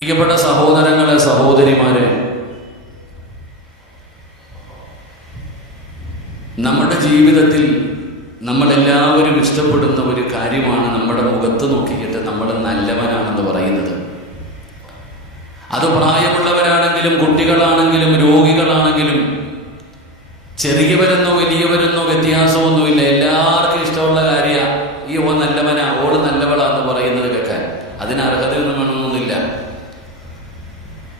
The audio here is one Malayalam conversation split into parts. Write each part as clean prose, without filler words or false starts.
പ്രിയപ്പെട്ട സഹോദരങ്ങളെ, സഹോദരിമാരെ, നമ്മുടെ ജീവിതത്തിൽ നമ്മളെല്ലാവരും ഇഷ്ടപ്പെടുന്ന ഒരു കാര്യമാണ് നമ്മുടെ മുഖത്ത് നോക്കിയിട്ട് നമ്മൾ നല്ലവനാണെന്ന് പറയുന്നത്. അത് പ്രായമുള്ളവരാണെങ്കിലും കുട്ടികളാണെങ്കിലും രോഗികളാണെങ്കിലും ചെറിയവരെന്നോ വലിയവരെന്നോ വ്യത്യാസമൊന്നുമില്ല. എല്ലാവർക്കും ഇഷ്ടമുള്ള കാര്യമാണ് ഈ ഓ നല്ലവനാ, ഓള് നല്ലവളാന്ന് പറയുന്നത് കേൾക്കാൻ. അതിന് അർഹതയൊന്നും വേണമെന്നൊന്നുമില്ല.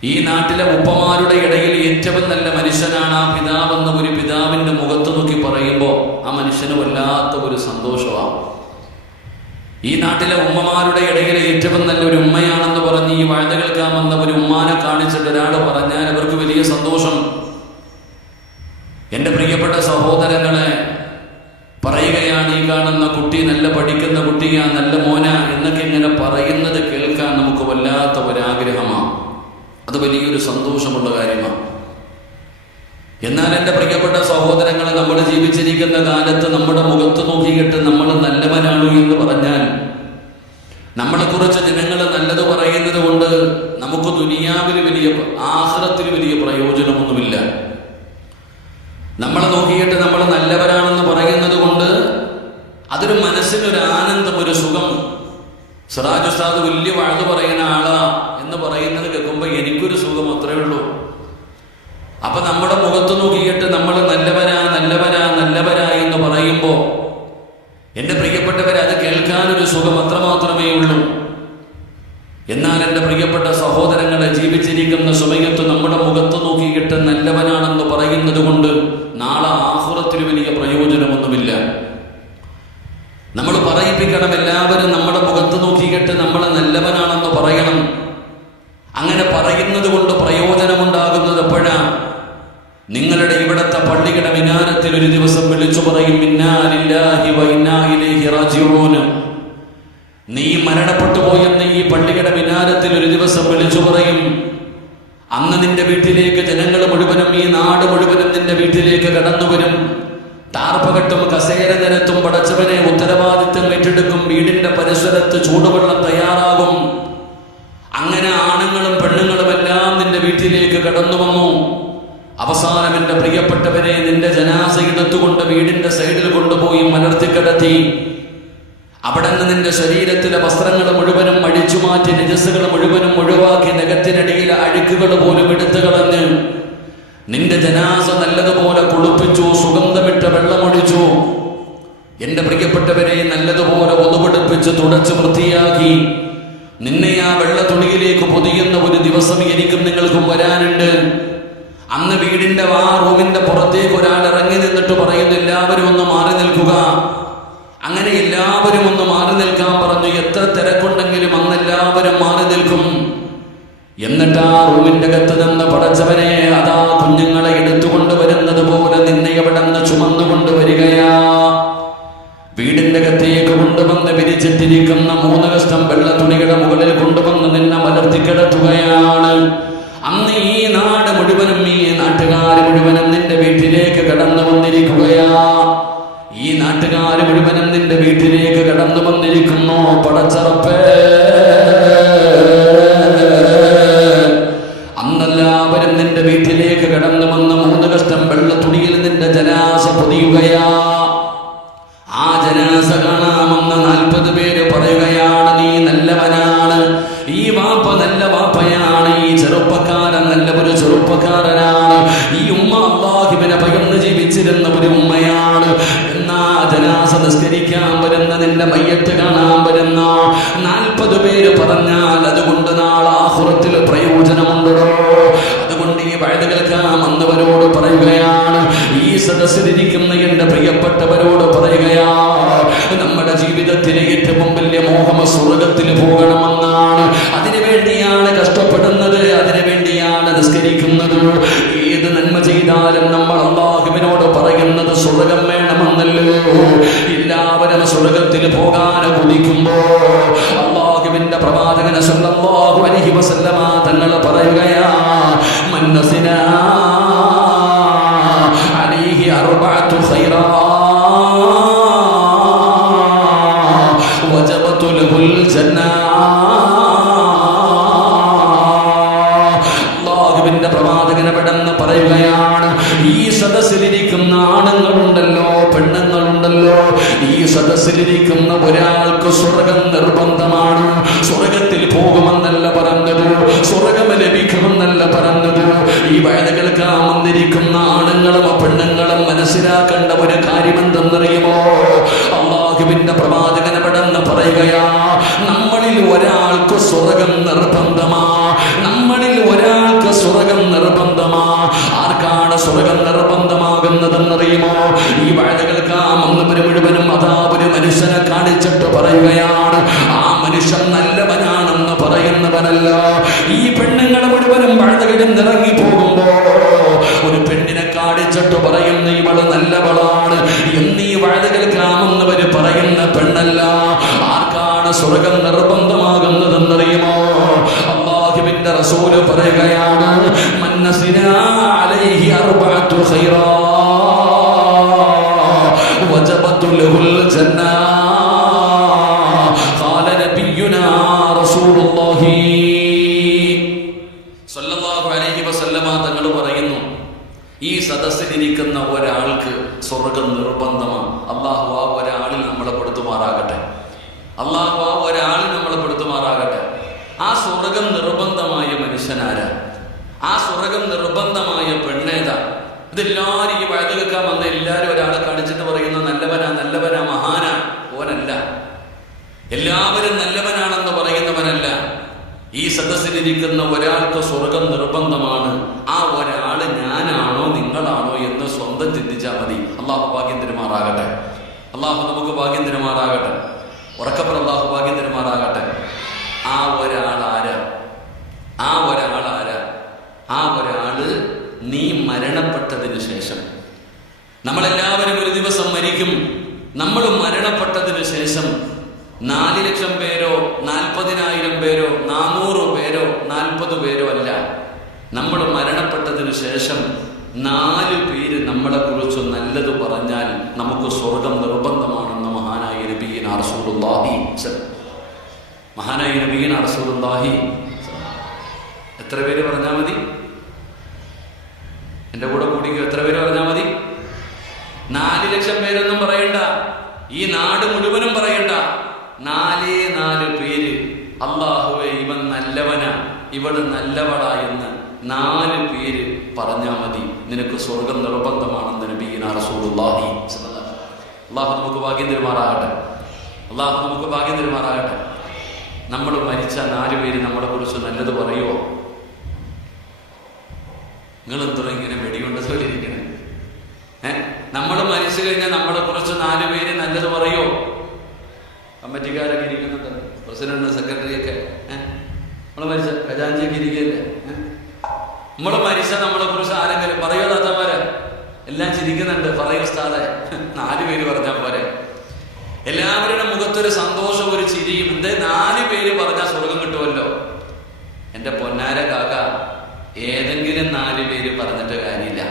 ഈ നാട്ടിലെ ഉപ്പമാരുടെ ഇടയിൽ ഏറ്റവും നല്ല മനുഷ്യനാണ് ആ പിതാവെന്ന് ഒരു പിതാവിൻ്റെ മുഖത്ത് നോക്കി പറയുമ്പോൾ ആ മനുഷ്യന് വല്ലാത്ത ഒരു സന്തോഷമാണ്. ഈ നാട്ടിലെ ഉമ്മമാരുടെ ഇടയിൽ ഏറ്റവും നല്ലൊരു ഉമ്മയാണെന്ന് പറഞ്ഞ് ഈ വാഴ്ച കേൾക്കാൻ വന്ന ഒരു ഉമ്മാനെ കാണിച്ചിട്ട് ഒരാൾ പറഞ്ഞാൽ അവർക്ക് വലിയ സന്തോഷം. എൻ്റെ പ്രിയപ്പെട്ട സഹോദരങ്ങളെ, പറയുകയാണ് ഈ കാണുന്ന കുട്ടി നല്ല പഠിക്കുന്ന കുട്ടിയാ, നല്ല മോന എന്നൊക്കെ ഇങ്ങനെ പറയുന്നത് കേൾക്കാൻ നമുക്ക് വല്ലാത്ത ഒരാഗ്രഹമാണ്. അത് വലിയൊരു സന്തോഷമുള്ള കാര്യമാണ്. എന്നാൽ എൻ്റെ പ്രിയപ്പെട്ട സഹോദരങ്ങളെ, നമ്മൾ ജീവിച്ചിരിക്കുന്ന കാലത്ത് നമ്മുടെ മുഖത്ത് നോക്കിയിട്ട് നമ്മൾ നല്ലവനാണു എന്ന് പറഞ്ഞാൽ നമ്മളെക്കുറിച്ച് ജനങ്ങൾ നല്ലത് പറയുന്നത് കൊണ്ട് നമുക്ക് ദുനിയാവിൽ വലിയ ആഖിറത്തിൽ വലിയ പ്രയോജനമൊന്നുമില്ല. നമ്മളെ നോക്കിയിട്ട് നമ്മൾ നല്ലവരാണെന്ന് പറയുന്നത് കൊണ്ട് അതൊരു മനസ്സിനൊരു ആനന്ദം, ഒരു സുഖം. സിറാജ് ഉസ്താദ് വലിയ വാഴ്ച പറയുന്ന ആളാ എന്ന് പറയുന്നത് കേൾക്കുമ്പോൾ എനിക്കൊരു സുഖം, അത്രയേ ഉള്ളൂ. അപ്പൊ നമ്മുടെ മുഖത്ത് നോക്കിയിട്ട് നമ്മൾ നല്ലവരാ നല്ലവരാ നല്ലവരാ എന്ന് പറയുമ്പോൾ എൻ്റെ പ്രിയപ്പെട്ടവരെ, അത് കേൾക്കാനൊരു സുഖം അത്രമാത്രമേ ഉള്ളൂ. എന്നാൽ എൻ്റെ പ്രിയപ്പെട്ട സഹോദരങ്ങളെ, ജീവിച്ചിരിക്കുന്ന സമയത്ത് നമ്മുടെ മുഖത്ത് നോക്കിയിട്ട് നല്ലവനാണെന്ന് പറയുന്നത് കൊണ്ട് നാളെ ആഖിറത്തിൽ വലിയ പ്രയോജനമൊന്നുമില്ല. നമ്മൾ പറയിപ്പിക്കണം, എല്ലാവരും നമ്മുടെ മുഖത്ത് നോക്കിയിട്ട് നമ്മൾ നല്ലവനാണെന്ന് പറയണം. അങ്ങനെ പറയുന്നത് കൊണ്ട് പ്രയോജനമുണ്ടാകുന്നത് എപ്പോഴാണ്? നിങ്ങളുടെ ഇവിടത്തെ പള്ളിയുടെ മിനാരത്തിൽ ഒരു ദിവസം വിളിച്ചു പറയും, ഇന്നാ ലില്ലാഹി വ ഇന്നാ ഇലൈഹി റാജിഊൻ. നീ മരണപ്പെട്ടു പോയെന്ന് ഈ പള്ളിയുടെ മിനാരത്തിൽ ഒരു ദിവസം വിളിച്ചു പറയും. അന്ന് നിന്റെ വീട്ടിലേക്ക് ജനങ്ങൾ മുഴുവനും, ഈ നാട് മുഴുവനും നിന്റെ വീട്ടിലേക്ക് കടന്നു വരും. താർപ്പകട്ടും കസേര നിരത്തും പടച്ചവനെ ഉത്തരവാദിത്തം ഏറ്റെടുക്കും. വീടിന്റെ പരിസരത്ത് ചൂടുവെള്ളം തയ്യാറാകും. അങ്ങനെ ആണുങ്ങളും പെണ്ണുങ്ങളും എല്ലാം നിന്റെ വീട്ടിലേക്ക് കടന്നു വന്നു. അവസാനം എൻ്റെ പ്രിയപ്പെട്ടവരെ, നിന്റെ ജനാസ എടുത്തുകൊണ്ട് വീടിന്റെ സൈഡിൽ കൊണ്ടുപോയി മലർത്തിക്കിടത്തി. അവിടെ നിന്ന് നിന്റെ ശരീരത്തിലെ വസ്ത്രങ്ങൾ മുഴുവനും അഴിച്ചു മാറ്റി, നജസ്സുകൾ മുഴുവനും ഒഴിവാക്കി, നഖത്തിനടിയിലെ അഴുക്കുകൾ പോലും എടുത്തു കളഞ്ഞ് നിന്റെ ജനാസ നല്ലതുപോലെ കുളിപ്പിച്ചു, സുഗന്ധമിട്ട വെള്ളമൊഴിച്ചു. എൻ്റെ പ്രിയപ്പെട്ടവരെ, നല്ലതുപോലെ ഒന്നുപിടിപ്പിച്ച് തുടച്ച് വൃത്തിയാക്കി നിന്നെ ആ വെള്ള തുണിയിലേക്ക് പൊതിയുന്ന ഒരു ദിവസം എനിക്കും നിങ്ങൾക്കും വരാനുണ്ട്. അന്ന് വീടിന്റെ ആ റൂമിന്റെ പുറത്തേക്ക് ഒരാൾ ഇറങ്ങി നിന്നിട്ട് പറയുന്നു, എല്ലാവരും ഒന്ന് മാറി നിൽക്കുക. അങ്ങനെ എല്ലാവരും ഒന്ന് മാറി നിൽക്കാൻ പറഞ്ഞു. എത്ര തിരക്കുണ്ടെങ്കിലും അന്ന് എല്ലാവരും മാറി നിൽക്കും. എന്നിട്ട് ആ റൂമിന്റെ അകത്ത് നിന്ന് പടച്ചവനെ, അതാ കുഞ്ഞുങ്ങളെ എടുത്തുകൊണ്ട് വരുന്നത് പോലെ നിന്നെ എവിടെ നിന്ന് ചുമന്നുകൊണ്ട് വരികയാ. വീടിന്റെ അകത്തേക്ക് കൊണ്ടുവന്ന് വിരിച്ചിട്ടിരിക്കുന്ന 3 കഷ്ടം വെള്ള തുണിയുടെ മുകളിൽ കൊണ്ടുവന്ന് നിന്നെ മലർത്തിക്കിടത്തുകയാണ്. അന്ന് ഈ നാട് മുഴുവനും, ഈ നാട്ടുകാർ മുഴുവനും നിന്റെ വീട്ടിലേക്ക് കടന്നു വന്നിരിക്കുകയാ. ഈ നാട്ടുകാർ മുഴുവനും നിന്റെ വീട്ടിലേക്ക് കടന്നു വന്നിരിക്കുന്നു. പടച്ചറപ്പേ, അന്നെല്ലാവരും നിന്റെ വീട്ടിലേക്ക് കടന്നു വന്ന് 3 കഷ്ടം വെള്ള തുണിയിൽ നിന്റെ ജനാസ പൊതിയുകയാ. ആ ജനാസ കാണാമെന്ന് 40 പേര് പറയുകയാണ്, നീ നല്ലവനാണ്, ഈ വാപ്പ നല്ല വാപ്പയാണ്, ഈ ചെറുപ്പക്കാരൻ നല്ല ഒരു ചെറുപ്പക്കാരനാണ്, ഈ ഉമ്മ അല്ലാഹുവിനെ ഭയന്ന് ജീവിച്ചിരുന്ന ഒരു ഉമ്മയാണ്. എന്നാ ജനാസ നിസ്കരിക്കാൻ വരുന്ന, നിന്റെ മയ്യത്ത് കാണാൻ വരുന്ന 40 പേര് പറഞ്ഞാൽ അതുകൊണ്ട് നാളെ ആഖിറത്തിൽ പ്രയോജനമുണ്ടോ? അതുകൊണ്ട് ഈ വാഴ്ച കേൾക്കാൻ വന്നവരോട് പറയുകയാണ്, ഈ സദസ്സിലിരിക്കുന്ന എൻ്റെ പ്രിയപ്പെട്ടവരോട് പറയുകയാ, നമ്മുടെ ജീവിതത്തിലെ ഏറ്റവും വലിയ മോഹം സ്വർഗത്തിൽ പോകണമെന്നാണ്. അതിനുവേണ്ടിയാണ് കഷ്ടപ്പെടുന്നത്, അതിനുവേണ്ടിയാണ് നിസ്കരിക്കുന്നത്. ഏത് നന്മ ചെയ്താലും നമ്മൾ അല്ലാഹുവിനോട് പറയുന്നത് സ്വർഗം വേണമെന്നല്ലോ. എല്ലാവരും സ്വർഗത്തിൽ പോകാൻ കൊതിക്കുമ്പോ അല്ലാഹുവിന്റെ പ്രവാചകൻ സല്ലല്ലാഹു അലൈഹി വസല്ലമ തങ്ങൾ പറയുകയാ, മന്നസിനാ അലൈഹി അർബഅതു ഖൈറാ വജബതു ലഹുൽ ജന്നാ. സദസ്സിലിരിക്കുന്ന ഒരാൾക്ക് സ്വർഗം നിർബന്ധമാണ്. സ്വർഗത്തിൽ പോകുമെന്നല്ല പറഞ്ഞത്, സ്വർഗം ലഭിക്കുമെന്നല്ല പറഞ്ഞത്. ഈ വയത് കേൾക്കാൻ വന്നിരിക്കുന്ന ആണുങ്ങളും പെണ്ണുങ്ങളും മനസ്സിലാക്കേണ്ട ഒരു കാര്യം എന്തെന്നറിയുമോ? അല്ലാഹുവിന്റെ പ്രവാചകൻ എവിടെന്ന് പറയുകയാ, നമ്മളിൽ ഒരാൾക്ക് സ്വർഗം നിർബന്ധമാ, നമ്മളിൽ ഒരാൾക്ക് സ്വർഗം നിർബന്ധമാ. ആർക്കാണ് സ്വർഗം നിർബന്ധമാകുന്നതെന്നറിയുമോ? ഈ വയത് കേൾക്കാൻ വന്നവര് മുഴുവനും അതാ ഒരു മനുഷ്യനെ കാണിച്ചിട്ട് പറയുകയാണ്, ആ മനുഷ്യൻ നല്ലവനാണെന്ന് പറയുന്നവനല്ല. ഈ പെണ്ണുങ്ങൾ മുഴുവനും വഴുതകിടം ഇറങ്ങി പോകുമ്പോ ഒരു പെണ്ണിനെ കാണിച്ചിട്ട് പറയുന്ന ഇവള് നല്ലവളാണ് എന്നീ വഴുത കേൾക്കാമെന്നവര് പറയുന്ന പെണ്ണല്ല. ആർക്കാണ് സ്വർഗം നിർബന്ധമാകുന്നതെന്നറിയുമോ? അല്ലാഹുവിന്റെ റസൂല് പറയുകയാണ്, മന്നസിനാ അലൈഹി അർബഅതു ഖൈറാ വജബതു ലഹുൽ ജന്നാ. ഖാല നബിയുനാ റസൂലുള്ളാഹി സ്വല്ലല്ലാഹു അലൈഹി വസല്ലമ തങ്ങൾ പറയുന്നു, ഈ സദസ്സിലിരിക്കുന്ന ഒരാൾക്ക് സ്വർഗം നിർബന്ധമാണ്. അല്ലാഹു ആ ഒരാളിൽ നമ്മളെ പെടുത്തുമാറാകട്ടെ, അല്ലാഹു ആ ഒരാളിൽ നമ്മളെ പെടുത്തുമാറാകട്ടെ. ആ സ്വർഗം നിർബന്ധമായ മനുഷ്യനാരാ? ആ സ്വർഗം നിർബന്ധമായ പെണ്ണേതാ? ഇതെല്ലാവരും ഈ വഴുത കേൾക്കാൻ വന്ന എല്ലാവരും ഒരാളെ കാണിച്ചിട്ട് പറയുന്ന നല്ലവനാ നല്ലവനാ മഹാനാ, ഓനല്ല. എല്ലാവരും നല്ലവനാണെന്ന് പറയുന്നവനല്ല. ഈ സദസ്സിലിരിക്കുന്ന ഒരാൾക്ക് സ്വർഗം നിർബന്ധമാണ്. ആ ഒരാള് ഞാനാണോ നിങ്ങളാണോ എന്ന് സ്വന്തം ചിന്തിച്ചാൽ മതി. അള്ളാഹു ഭാഗ്യം തരുമാറാകട്ടെ, അള്ളാഹു നമുക്ക് ഭാഗ്യം തരുമാറാകട്ടെ, ഉറക്കപ്പുറം അള്ളാഹു ഭാഗ്യം തരുമാറാകട്ടെ. ആ ഒരാൾ ആരാ? ആ ഒരാൾ ആരാ? ആ ഒരാള് നീ മരണപ്പെട്ടതിന് ശേഷം, നമ്മളെല്ലാവരും ഒരു ദിവസം മരിക്കും. നമ്മൾ മരണപ്പെട്ടതിന് ശേഷം 4 ലക്ഷം പേരോ 40,000 പേരോ 400 പേരോ 40 പേരോ അല്ല, നമ്മൾ മരണപ്പെട്ടതിന് ശേഷം 4 പേര് നമ്മളെ കുറിച്ച് നല്ലത് പറഞ്ഞാൽ നമുക്ക് സ്വർഗം നിർബന്ധമാണെന്ന് മഹാനായ നബിയിന റസൂലുള്ളാഹി. മഹാനായ നബിയിന റസൂലുള്ളാഹി എത്ര പേര് പറഞ്ഞാൽ മതി? എന്റെ കൂടെ കൂടിക്കോ, എത്ര പേര് പറഞ്ഞാൽ മതി? 4 ലക്ഷം പേരൊന്നും പറയണ്ട, ഈ നാട് മുഴുവനും പറയണ്ട. 4 പേര് അല്ലാഹുവേ ഇവൻ നല്ലവനാ ഇവള് നല്ലവളാ എന്ന് 4 പേര് പറഞ്ഞാൽ മതി, നിനക്ക് സ്വർഗം നിർബന്ധമാണെന്ന് നബിയിന റസൂലുള്ളാഹി. അല്ലാഹു നമുക്ക് ഭാഗ്യം തരുമാറാകട്ടെ, അല്ലാഹു നമുക്ക് ഭാഗ്യം തരുമാറാകട്ടെ. നമ്മൾ മരിച്ച 4 പേര് നമ്മളെ കുറിച്ച് നല്ലത് പറയുമോ? നിങ്ങൾ എന്തോ ഇങ്ങനെ വെടികൊണ്ട് തൊലിരിക്കണേ? നമ്മൾ മരിച്ചു കഴിഞ്ഞാൽ നമ്മളെ കുറിച്ച് 4 പേര് നല്ലത് പറയോ? കമ്മിറ്റിക്കാരൊക്കെ ഇരിക്കുന്നുണ്ട്, പ്രസിഡന്റ് സെക്രട്ടറി ഒക്കെ. നമ്മൾ മരിച്ച ഖജാൻജിയൊക്കെ ഇരിക്കുകയല്ലേ? നമ്മൾ മരിച്ച നമ്മളെ കുറിച്ച് ആരെങ്കിലും പറയോ? താത്തമാരെ എല്ലാം ചിരിക്കുന്നുണ്ട്, പറയൂ ഉസ്താദേ, 4 പേര് പറഞ്ഞാൽ പോരെ? എല്ലാവരുടെ മുഖത്തൊരു സന്തോഷം, ഒരു ചിരിയും. എന്തേ 4 പേര് പറഞ്ഞാൽ സ്വർഗം കിട്ടുമല്ലോ. എന്റെ പൊന്നാര കാക്ക, ഏതെങ്കിലും 4 പേര് പറഞ്ഞിട്ട് കാര്യമില്ല.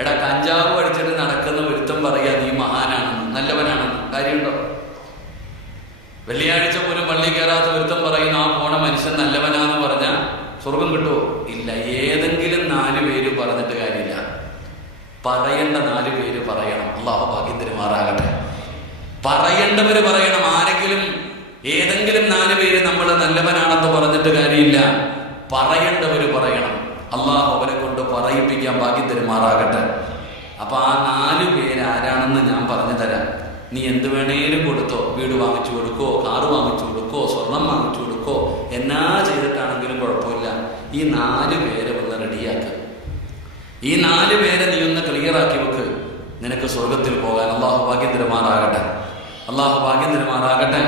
എടാ, കഞ്ചാവ് അടിച്ചിട്ട് നടക്കുന്ന ഒരുത്തം പറയാ നീ മഹാനാണെന്ന് നല്ലവനാണെന്ന് കാര്യമുണ്ടോ? വെള്ളിയാഴ്ച പോലും പള്ളി കയറാത്ത ഒരുത്തം പറയുന്ന ആ പോണ മനുഷ്യൻ നല്ലവനാന്ന് പറഞ്ഞാൽ സ്വർഗം കിട്ടുമോ? ഇല്ല. ഏതെങ്കിലും 4 പേര് പറഞ്ഞിട്ട് കാര്യമില്ല, പറയേണ്ട 4 പേര് പറയണം. അല്ലാഹു ഭാഗ്യം തരുമാറാകട്ടെ. പറയേണ്ടവര് പറയണം. ആരെങ്കിലും ഏതെങ്കിലും 4 പേര് നമ്മൾ നല്ലവനാണെന്ന് പറഞ്ഞിട്ട് കാര്യമില്ല, പറയേണ്ടവര് പറയണം. അള്ളാഹു അവരെ കൊണ്ട് പറയിപ്പിക്കാൻ ഭാഗ്യം തരുമാറാകട്ടെ. അപ്പൊ ആ 4 പേര് ആരാണെന്ന് ഞാൻ പറഞ്ഞു തരാം. നീ എന്ത് വേണേലും കൊടുത്തോ, വീട് വാങ്ങിച്ചു കൊടുക്കോ, കാറ് വാങ്ങിച്ചു കൊടുക്കോ, സ്വർണം വാങ്ങിച്ചു കൊടുക്കോ, എന്നാ ചെയ്തിട്ടാണെങ്കിലും കുഴപ്പമില്ല. ഈ 4 പേരെ ഒന്ന് റെഡിയാക്ക്. ഈ 4 പേരെ നീ ഒന്ന് ക്ലിയറാക്കി വെക്ക്, നിനക്ക് സ്വർഗത്തിൽ പോകാൻ. അള്ളാഹു ഭാഗ്യം തരുമാറാകട്ടെ, അള്ളാഹു ഭാഗ്യം തരുമാറാകട്ടെ.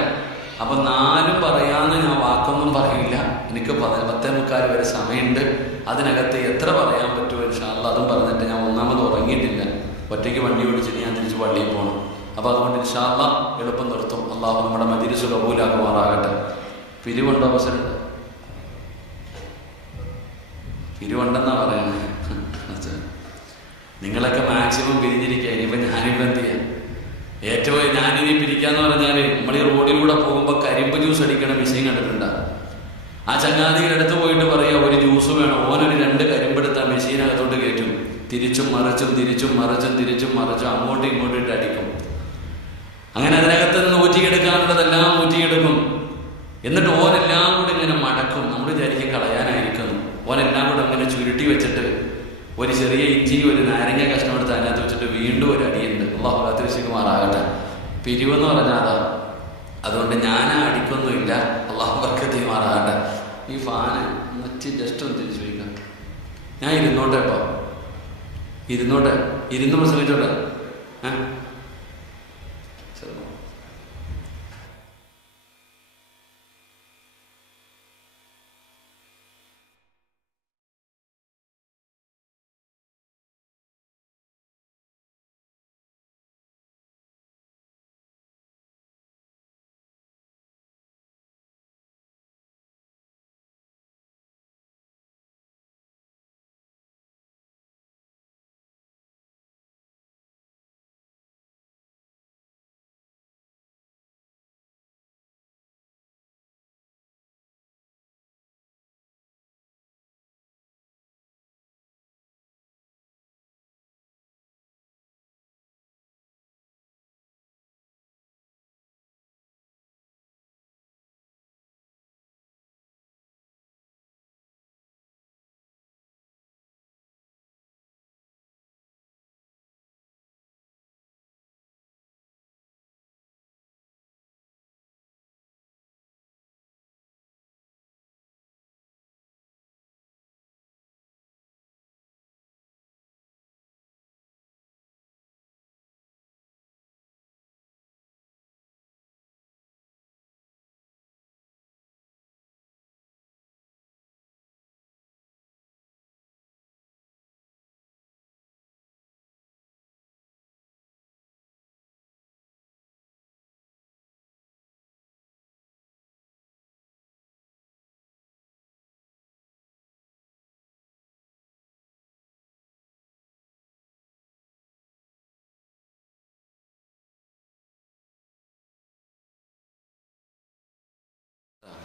അപ്പൊ 4 പറയാന്ന് ഞാൻ വാക്കൊന്നും പറയില്ല. എനിക്ക് 10:45 വരെ സമയമുണ്ട്. അതിനകത്ത് എത്ര പറയാൻ പറ്റുമോ ഇൻഷാ അല്ലാഹ് അതും പറഞ്ഞിട്ട് ഞാൻ ഒന്നാമത് ഉറങ്ങിയിട്ടില്ല. ഒറ്റയ്ക്ക് വണ്ടി ഓടിച്ചിട്ട് ഞാൻ തിരിച്ച് പള്ളിയിൽ പോകണം. അപ്പൊ അതുകൊണ്ട് ഇൻഷാ അല്ലാഹ് എളുപ്പം നിർത്തും. അള്ളാഹു നമ്മുടെ മജ്‌ലിസ് കബൂലാക്കുമാറാകട്ടെ. പിരിവുണ്ടോ? അവസരമുണ്ട്? പിരിവുണ്ടെന്നാ പറയുന്നത്. നിങ്ങളൊക്കെ മാക്സിമം പിരിഞ്ഞിരിക്കുക. ഇനിയിപ്പോൾ ഞാനിപ്പോൾ എന്ത് ചെയ്യാം? ഏറ്റവും ഞാനിനി പിരിക്കാന്ന് പറഞ്ഞാൽ നമ്മൾ ഈ റോഡിലൂടെ പോകുമ്പോൾ കരിമ്പ് ജ്യൂസ് അടിക്കണ വിഷയം കണ്ടിട്ടുണ്ടോ? ആ ചങ്ങാതിയുടെ അടുത്ത് പോയിട്ട് പറയുക ഒരു ജ്യൂസ് വേണം, ഓനൊരു 2 കരിമ്പെടുത്ത് ആ മെഷീനകത്തോട്ട് കയറ്റും. തിരിച്ചും മറിച്ചും തിരിച്ചും മറിച്ചും തിരിച്ചും മറിച്ചും അങ്ങോട്ടും ഇങ്ങോട്ടും ഇട്ട് അടിക്കും. അങ്ങനെ അതിനകത്ത് ഊറ്റിയെടുക്കാനുള്ളതെല്ലാം ഊറ്റിയെടുക്കും. എന്നിട്ട് ഓനെല്ലാം കൂടെ ഇങ്ങനെ മടക്കും. നമ്മൾ വിചാരിക്കും കളയാനായിരിക്കുന്നു. ഓനെല്ലാം കൂടെ അങ്ങനെ ചുരുട്ടി വെച്ചിട്ട് ഒരു ചെറിയ ഇഞ്ചി ഒരു നാരങ്ങ കഷ്ണം എടുത്ത് അതിനകത്ത് വെച്ചിട്ട് വീണ്ടും ഒരു അടിയുണ്ട്. അള്ളാഹു കാത്തുരക്ഷിക്കുമാറാകട്ടെ. പിരിവെന്ന് പറഞ്ഞാൽ അതാ. അതുകൊണ്ട് ഞാൻ അടിക്കൊന്നുമില്ല. അള്ളാഹു ബർക്കത്ത് ചെയ്യുമാറാകട്ടെ. ഈ ഫാന് ജസ്റ്റ് ഒന്ന് തിരിച്ചു വയ്ക്കാം. ഞാൻ ഇരുന്നോട്ടെ. ഇപ്പം ഇരുന്നോട്ടെ, ഇരുന്ന് പ്രസംഗിച്ചോട്ടെ.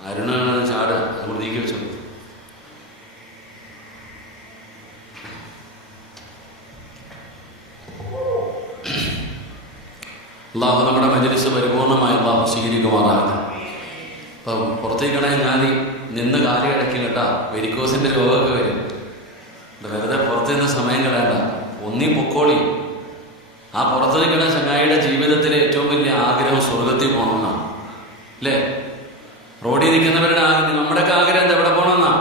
അരുണാണ് ചാട് നമ്മൾ നീക്കി വെച്ചു. അള്ളാഹു നമ്മുടെ മജ്‌ലിസ് പരിപൂർണമായി അള്ളാഹു സ്വീകരിക്കുമാറാകട്ടെ. അപ്പം പുറത്തേക്കണേ ഞാൻ നിന്ന് കാലി അടക്കി കേട്ടാ വെരിക്കോസിന്റെ രോഗമൊക്കെ വരും. വെറുതെ പുറത്തു നിന്ന് സമയം കളയണ്ട, ഒന്നീ പൊക്കോളി. ആ പുറത്തു നിൽക്കുന്ന ചങ്ങായിയുടെ ജീവിതത്തിലെ ഏറ്റവും വലിയ ആഗ്രഹം സ്വർഗത്തിൽ പോകണമെന്നാണ് അല്ലേ? റോഡിൽ നിൽക്കുന്നവരുടെ നമ്മുടെയൊക്കെ ആഗ്രഹം എന്താ? എവിടെ പോകണമെന്നാ?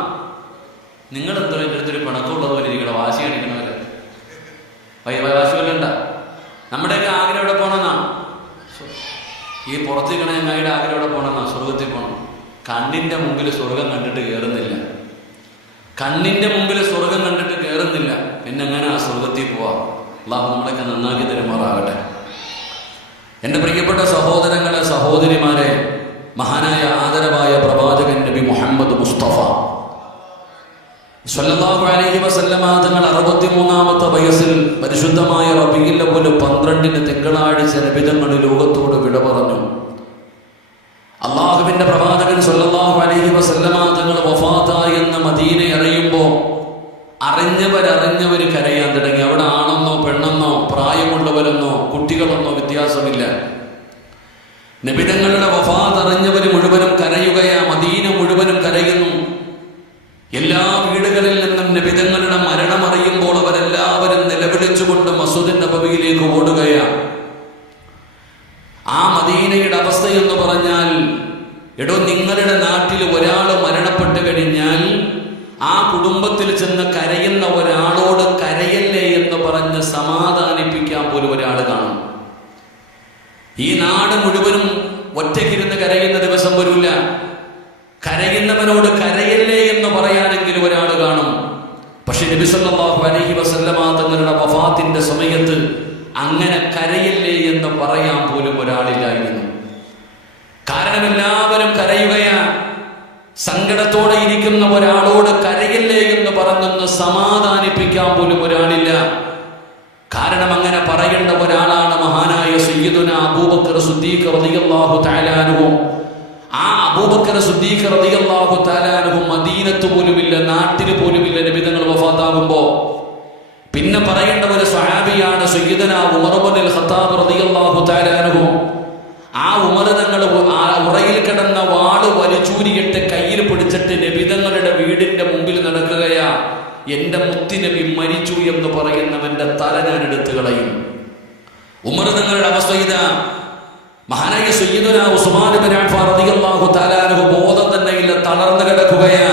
നിങ്ങൾ എന്തോ എൻ്റെ അടുത്തൊരു പിണക്കമുള്ളതുപോലെ ഇരിക്കണം, വാശി കാണിക്കണവരെ വാശി കൊല്ലണ്ട. നമ്മുടെയൊക്കെ ആഗ്രഹം എവിടെ പോകണമെന്നാ? ഈ പുറത്ത് നിൽക്കണ ചങ്ങായിയുടെ ആഗ്രഹം എവിടെ പോകണമെന്നാ? സ്വർഗത്തിൽ പോകണം. കണ്ണിൻ്റെ മുമ്പിൽ സ്വർഗം കണ്ടിട്ട് കയറുന്നില്ല. കണ്ണിൻ്റെ മുമ്പിൽ സ്വർഗം കണ്ടിട്ട് കയറുന്നില്ല. പിന്നെ എങ്ങനെ ആ സ്വർഗത്തിൽ പോവാം? അള്ളാഹു നമ്മളൊക്കെ നന്നാക്കി തരുമാറാകട്ടെ. എൻ്റെ പ്രിയപ്പെട്ട സഹോദരങ്ങളെ, സഹോദരിമാരെ, മഹാനായ ആദരവായ പ്രവാചകൻ നബി മുഹമ്മദ് മുസ്തഫ സ്വല്ലല്ലാഹു അലൈഹി വസല്ലമ തങ്ങൾ 63-ാമത്തെ വയസ്സിൽ പരിശുദ്ധമായ റബീഉൽ അവ്വൽ 12-ന് തിങ്കളാഴ്ച നബിതങ്ങൾ ലോകത്തോട് വിട പറഞ്ഞു. അള്ളാഹുവിന്റെ പ്രവാചകൻ സ്വല്ലല്ലാഹു അലൈഹി വസല്ലമ തങ്ങൾ വഫാത്തായി എന്ന് മദീന അറിയുമ്പോൾ അറിഞ്ഞവർ കരയാൻ തുടങ്ങി. അവിടെ ആണെന്നോ പെണ്ണെന്നോ പ്രായമുള്ളവരെന്നോ കുട്ടികളെന്നോ വ്യത്യാസമില്ല. നബിതങ്ങളുടെ വഫാത്ത് അറിഞ്ഞവർ മുഴുവനും കരയുകയാ. മദീന മുഴുവനും കരയുന്നു. എല്ലാ വീടുകളിൽ നിന്നും നബിതങ്ങളുടെ മരണം അറിയുമ്പോൾ അവരെല്ലാവരും നിലവിളിച്ചുകൊണ്ട് മസ്ജിദ് നബവിയിലേക്ക് ഓടുകയാണ്. ആ മദീനയുടെ അവസ്ഥയെന്ന് പറഞ്ഞാൽ, എടോ, നിങ്ങളുടെ നാട്ടിൽ ഒരാൾ മരണപ്പെട്ട് കഴിഞ്ഞാൽ ആ കുടുംബത്തിൽ ചെന്ന് കരയുന്ന ഒരാളോട് കരയല്ലേ എന്ന് പറഞ്ഞ് സമാധാനിപ്പിക്കാൻ പോലും ഒരാൾ കാണും. ഈ നാട് മുഴുവനും ഒറ്റയ്ക്കിരുന്ന് കരയുന്ന ദിവസം വരില്ല. കരയുന്നവനോട് കരയല്ലേ എന്ന് പറയാനെങ്കിലും ഒരാൾ കാണും. പക്ഷെ നബി സല്ലല്ലാഹു അലൈഹി വസല്ലമ തങ്ങളുടെ വഫാത്തിന്റെ സമയത്ത് അങ്ങനെ കരയല്ലേ എന്ന് പറയാൻ പോലും ഒരാളില്ലായിരുന്നു. കാരണം എല്ലാവരും കരയുകയാണ്. സങ്കടത്തോടെ ഇരിക്കുന്ന ഒരാളോട് കരയല്ലേ എന്ന് പറഞ്ഞൊന്ന് സമാധാനിപ്പിക്കാൻ പോലും ഒരാളില്ല. കാരണം അങ്ങനെ പറയേണ്ട ഒരാളാണ് മഹാനായ സയ്യിദുന അബൂബക്കർ സിദ്ദീഖ് റളിയല്ലാഹു തആല അൻഹു. ആ അബൂബക്കർ സിദ്ദീഖ് റളിയല്ലാഹു തആല അൻഹു മദീനത്ത് പോലുമില്ല, നാട്ടിൽ പോലുമില്ല നബി തങ്ങൾ വഫാത്താകുമ്പോ. പിന്നെ പറയേണ്ട ഒരു സ്വഹാബിയാണ് സയ്യിദുന ഉമർ ഇബ്നുൽ ഖത്താബ് റളിയല്ലാഹു തആല അൻഹു. ആ ഉമർ വീടിന്റെ മുമ്പിൽ നടക്കുകയാ. എന്റെ മുത്തുനബി മരിച്ചു എന്ന് പറയുന്നവന്റെ തല ഞാൻ എടുത്തു കളയും. ഉമർ തങ്ങളുടെ അവസ്ഥ ഇതാ. മഹാനായ സയ്യിദുനാ ഉസ്മാൻ ഇബ്നു അഫ്ഫാൻ റളിയല്ലാഹു തആല അൻഹു ബോധം തന്നെ ഇല്ല, തളർന്നു കിടക്കുകയാ.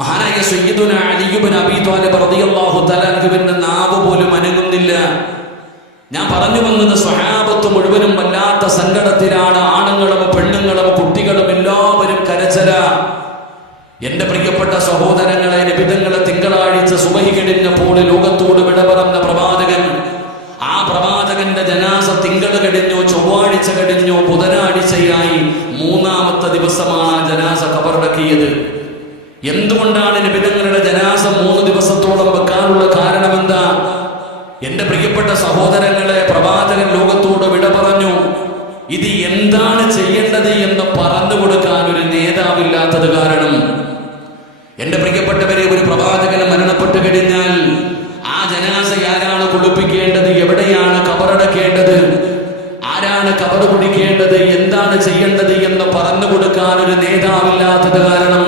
മഹാനായ സയ്യിദുനാ അലി ഇബ്നു അബീ ത്വാലിബ് റളിയല്ലാഹു തആല അൻഹുവിന്റെ നാവ് പോലും അനങ്ങുന്നില്ല. ഞാൻ പറഞ്ഞു വന്നത് സ്വഹാബത്ത് മുഴുവനും വല്ലാത്ത സങ്കടത്തിലാണ്. ആണുങ്ങളും പെണ്ണുങ്ങളും കുട്ടികളും എല്ലാവരും കരച്ചല. എന്റെ പ്രിയപ്പെട്ട സഹോദരങ്ങളെ, നിബിധങ്ങളെ തിങ്കളാഴ്ച സുബഹി കഴിഞ്ഞപ്പോൾ ലോകത്തോട് വിട പറഞ്ഞ പ്രവാചകൻ, ആ പ്രവാചകന്റെ ജനാസ തിങ്കൾ കഴിഞ്ഞു, ചൊവ്വാഴ്ച കഴിഞ്ഞു, ബുധനാഴ്ചയായി 3-ാമത്തെ ദിവസമാണ് ആ ജനാസ കബറടക്കിയത്. എന്തുകൊണ്ടാണ് നിബിധങ്ങളുടെ ജനാസ 3 ദിവസത്തോളം വെക്കാനുള്ള കാരണം എന്താ? എന്റെ പ്രിയപ്പെട്ട സഹോദരങ്ങളെ, പ്രവാചകൻ ലോകത്തോട് വിട പറഞ്ഞു. ഇത് എന്താണ് ചെയ്യേണ്ടത് എന്ന് പറഞ്ഞു കൊടുക്കാൻ ഒരു നേതാവില്ലാത്തത് കാരണം. എന്റെ പ്രിയപ്പെട്ടവരെ, ഒരു പ്രവാചകന് മരണപ്പെട്ടു കഴിഞ്ഞാൽ ആ ജനാസ ആരാണ് കുളിപ്പിക്കേണ്ടത്, എവിടെയാണ് കബറടക്കേണ്ടത്, ആരാണ് കബർ കുടിക്കേണ്ടത്, എന്താണ് ചെയ്യേണ്ടത് എന്ന് പറഞ്ഞു കൊടുക്കാൻ ഒരു നേതാവില്ലാത്തത് കാരണം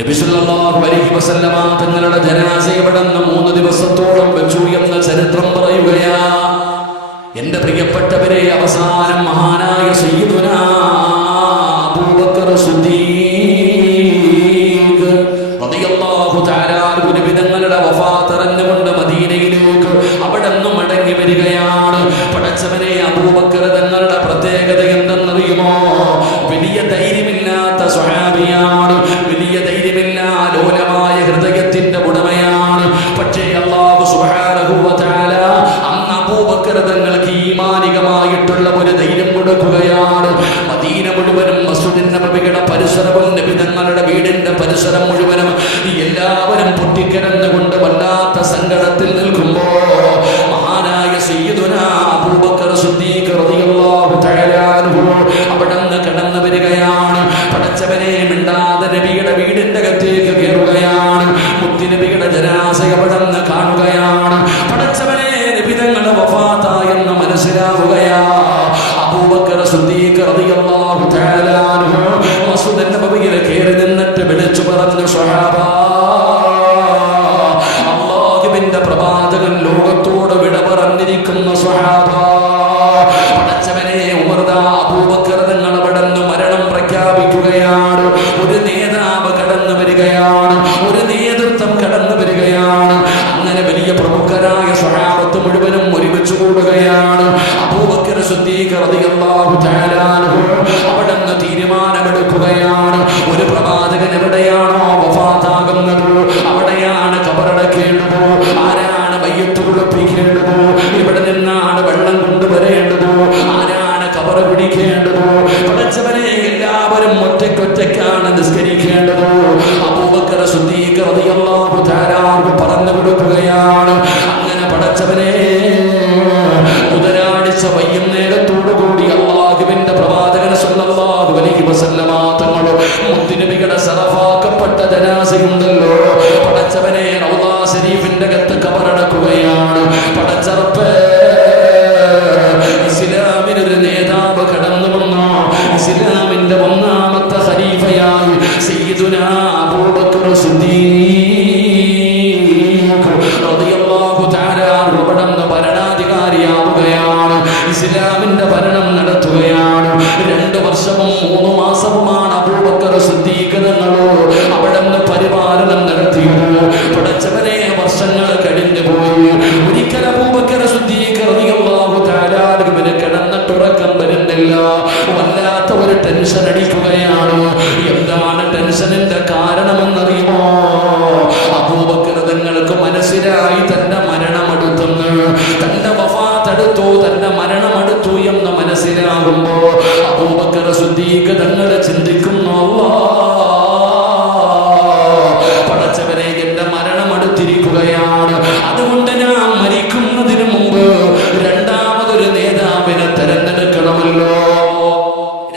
നബി സല്ലല്ലാഹു അലൈഹി വസല്ലമ തങ്ങളുടെ ജനാസ ഇവിടെ 3 ദിവസത്തോളം വെച്ചു എന്ന ചരിത്രം പറയുകയാ. എന്റെ പ്രിയപ്പെട്ടവരെ, അവസാനം മഹാനായ സയ്യിദുനാ അബൂബക്കർ സിദ്ദീഖ് റളിയല്ലാഹു തആല അൻഹു നബി തങ്ങളുടെ വഫാത്ത് അറിഞ്ഞുകൊണ്ട് മദീനയിലേക്ക് അവിടെ നിന്ന് മടങ്ങി വരികയാണ്. പടച്ചവനെ, അബൂബക്കർ തങ്ങളുടെ പ്രത്യേകത എന്തെന്നറിയുമോ? വലിയ ധൈര്യമില്ലാത്ത സ്വഹാബിയാണ്, വലിയ ധൈര്യമില്ലാ ലോലമായ ഹൃദയത്തിന്റെ ഉടമയാണ്. പക്ഷേ അല്ലാഹു സുബ്ഹാനഹു വ തആല അന്ന് അബൂബക്കർ തങ്ങൾക്ക് ഈമാനികമായിട്ടുള്ള ഒരു ധൈര്യം കൊടുക്കുകയാണ്. മദീന മുഴുവനും മസ്ജിദുൻ നബവിയുടെ പരിസരവും നബി തങ്ങളുടെ വീടിന്റെ പരിസരം മുഴുവനും എല്ലാവരും പൊട്ടിക്കിടന്നുകൊണ്ട് വല്ലാത്ത സങ്കടത്തിൽ നിൽക്കുമ്പോൾ മഹാനായ സയ്യിദുനാ അബൂബക്കർ സിദ്ദീഖ് റളിയല്ലാഹു തആല അൻഹു അവിടുന്ന് കടന്നു വരികയാണ്. പടച്ചവനെ, മിണ്ടാതെ നബിയുടെ വീടിന്റെ അകത്തേക്ക് കയറുകയാണ്. മുത്തുനബിയുടെ ജനാസ അവിടുന്ന് കാണുകയാണ്. പടച്ചവനെ, നബി തങ്ങളുടെ വഫാത്തായെന്ന് മനസ്സിലാവുകയാ. അബൂബക്കർ സിദ്ദീഖ് റളിയല്ലാഹു തആല അൻഹു മസ്ജിദുൻ നബവിയിൽ കയറി നിന്നിട്ട് വിളിച്ചു പറഞ്ഞു, സ്വഹാബാ, അല്ലാഹുവിന്റെ പ്രവാചകൻ ലോകത്തോട് വിട പറഞ്ഞിരിക്കുന്ന സ്വഹാബാ. പടച്ചവനെ, ഉമർ ദാ അബൂബക്കർ തങ്ങൾ അവിടെ നിന്ന് മരണം പ്രഖ്യാപിക്കുകയാണ്. ഒരു നേതാവ് കടന്നു വരികയാണ്, ഒരു നേതൃത്വം കടന്നു വരികയാണ്. അങ്ങനെ വലിയ പ്രമുഖരായ സ്വഹാബത്ത് മുഴുവനും ഒരുമിച്ച് കൂടുകയാണ്. അബൂബക്കർ സിദ്ദീഖ് റളിയല്ലാഹു തആല അൻഹു അവിടെ നിന്ന് തീരുമാനമെടുക്കുകയാണ്. ഒരു പ്രവാചകൻ എവിടെയാണോ വഫാത്താകുന്നത് അവിടെയാണ് കബറടക്കേണ്ടത്. ആരാണ് മയ്യത്ത് കുളിപ്പിക്കേണ്ടത്, ഇവിടെ നിന്നാണ് വെള്ളം കൊണ്ടുവരേണ്ടത്, ആരാണ് കബർ പിടിക്കേണ്ടത്. പടച്ചവനെ, എല്ലാവരും ഒറ്റയ്ക്കൊറ്റയ്ക്കാണ് നിസ്കരിക്കേണ്ടത്. അബൂബക്കർ സിദ്ദീഖ് റളിയല്ലാഹു തആല അൻഹു പറഞ്ഞു കൊടുക്കുകയാണ്. അങ്ങനെ പടച്ചവനെ, ബുധനാഴ്ച വൈകുന്നേരത്തോടുകൂടി അല്ലാഹുവിന്റെ പ്രവാചകൻ സല്ലല്ലാഹു അലൈഹി വസല്ലമ തങ്ങൾ മുത്തുനബിയുടെ സറഫാക്കപ്പെട്ട ജനാസയുണ്ടല്ലോ, പടച്ചവനെ, റൗളാ ശരീഫിന്റെ അകത്ത് കബറടക്കുകയാണ്. പടച്ചറപ്പേ, ഇസ്ലാമിനൊരു നേതാവ് കടന്നു വന്നു. ഇസ്ലാമിന്റെ 1-ാമത്തെ ഖലീഫയായി സയ്യിദുനാ അബൂബക്കർ സിദ്ദീഖ് റളിയല്ലാഹു തആല അൻഹു അവിടുന്ന് ഭരണാധികാരിയാവുകയാണ്. ഇസ്ലാമിന്റെ ഭരണം നടത്തുകയാണ്. 2 വർഷവും 3 മാസവുമാണ് അബൂബക്കർ സിദ്ദീഖ് തങ്ങൾ അവിടുന്ന് പരിപാലനം നടത്തിയത്. പടച്ചവനെ, വർഷങ്ങൾ കഴിഞ്ഞു പോയി. ഒരിക്കൽ അബൂബക്കർ സിദ്ദീഖ് റളിയല്ലാഹു തആല അൻഹുവിന് കിടന്നിട്ടുറക്കം വരുന്നില്ല. വല്ലാത്ത ഒരു ടെൻഷൻ അടിക്കുകയാണ്. എന്താണ് ടെൻഷനിന്റെ കാരണമെന്നറിയുമോ? അബൂബക്കർ തങ്ങൾക്ക് മനസ്സിലായി തന്റെ മരണമെടുത്തെന്ന്, തന്റെ വഫാത്തടുത്തു, തന്റെ മരണമെടുത്തു എന്ന് മനസ്സിലാകുമ്പോ അബൂബക്കർ സിദ്ദീഖ് തങ്ങൾ ചിന്തിക്കുന്നു, പടച്ചവനെ, എന്റെ മരണം അടുത്തിരിക്കുകയാണ്. അതുകൊണ്ട് ഞാൻ മരിക്കുന്നതിന് മുമ്പ് രണ്ടാമതൊരു നേതാവിനെ തെരഞ്ഞെടുക്കണമല്ലോ,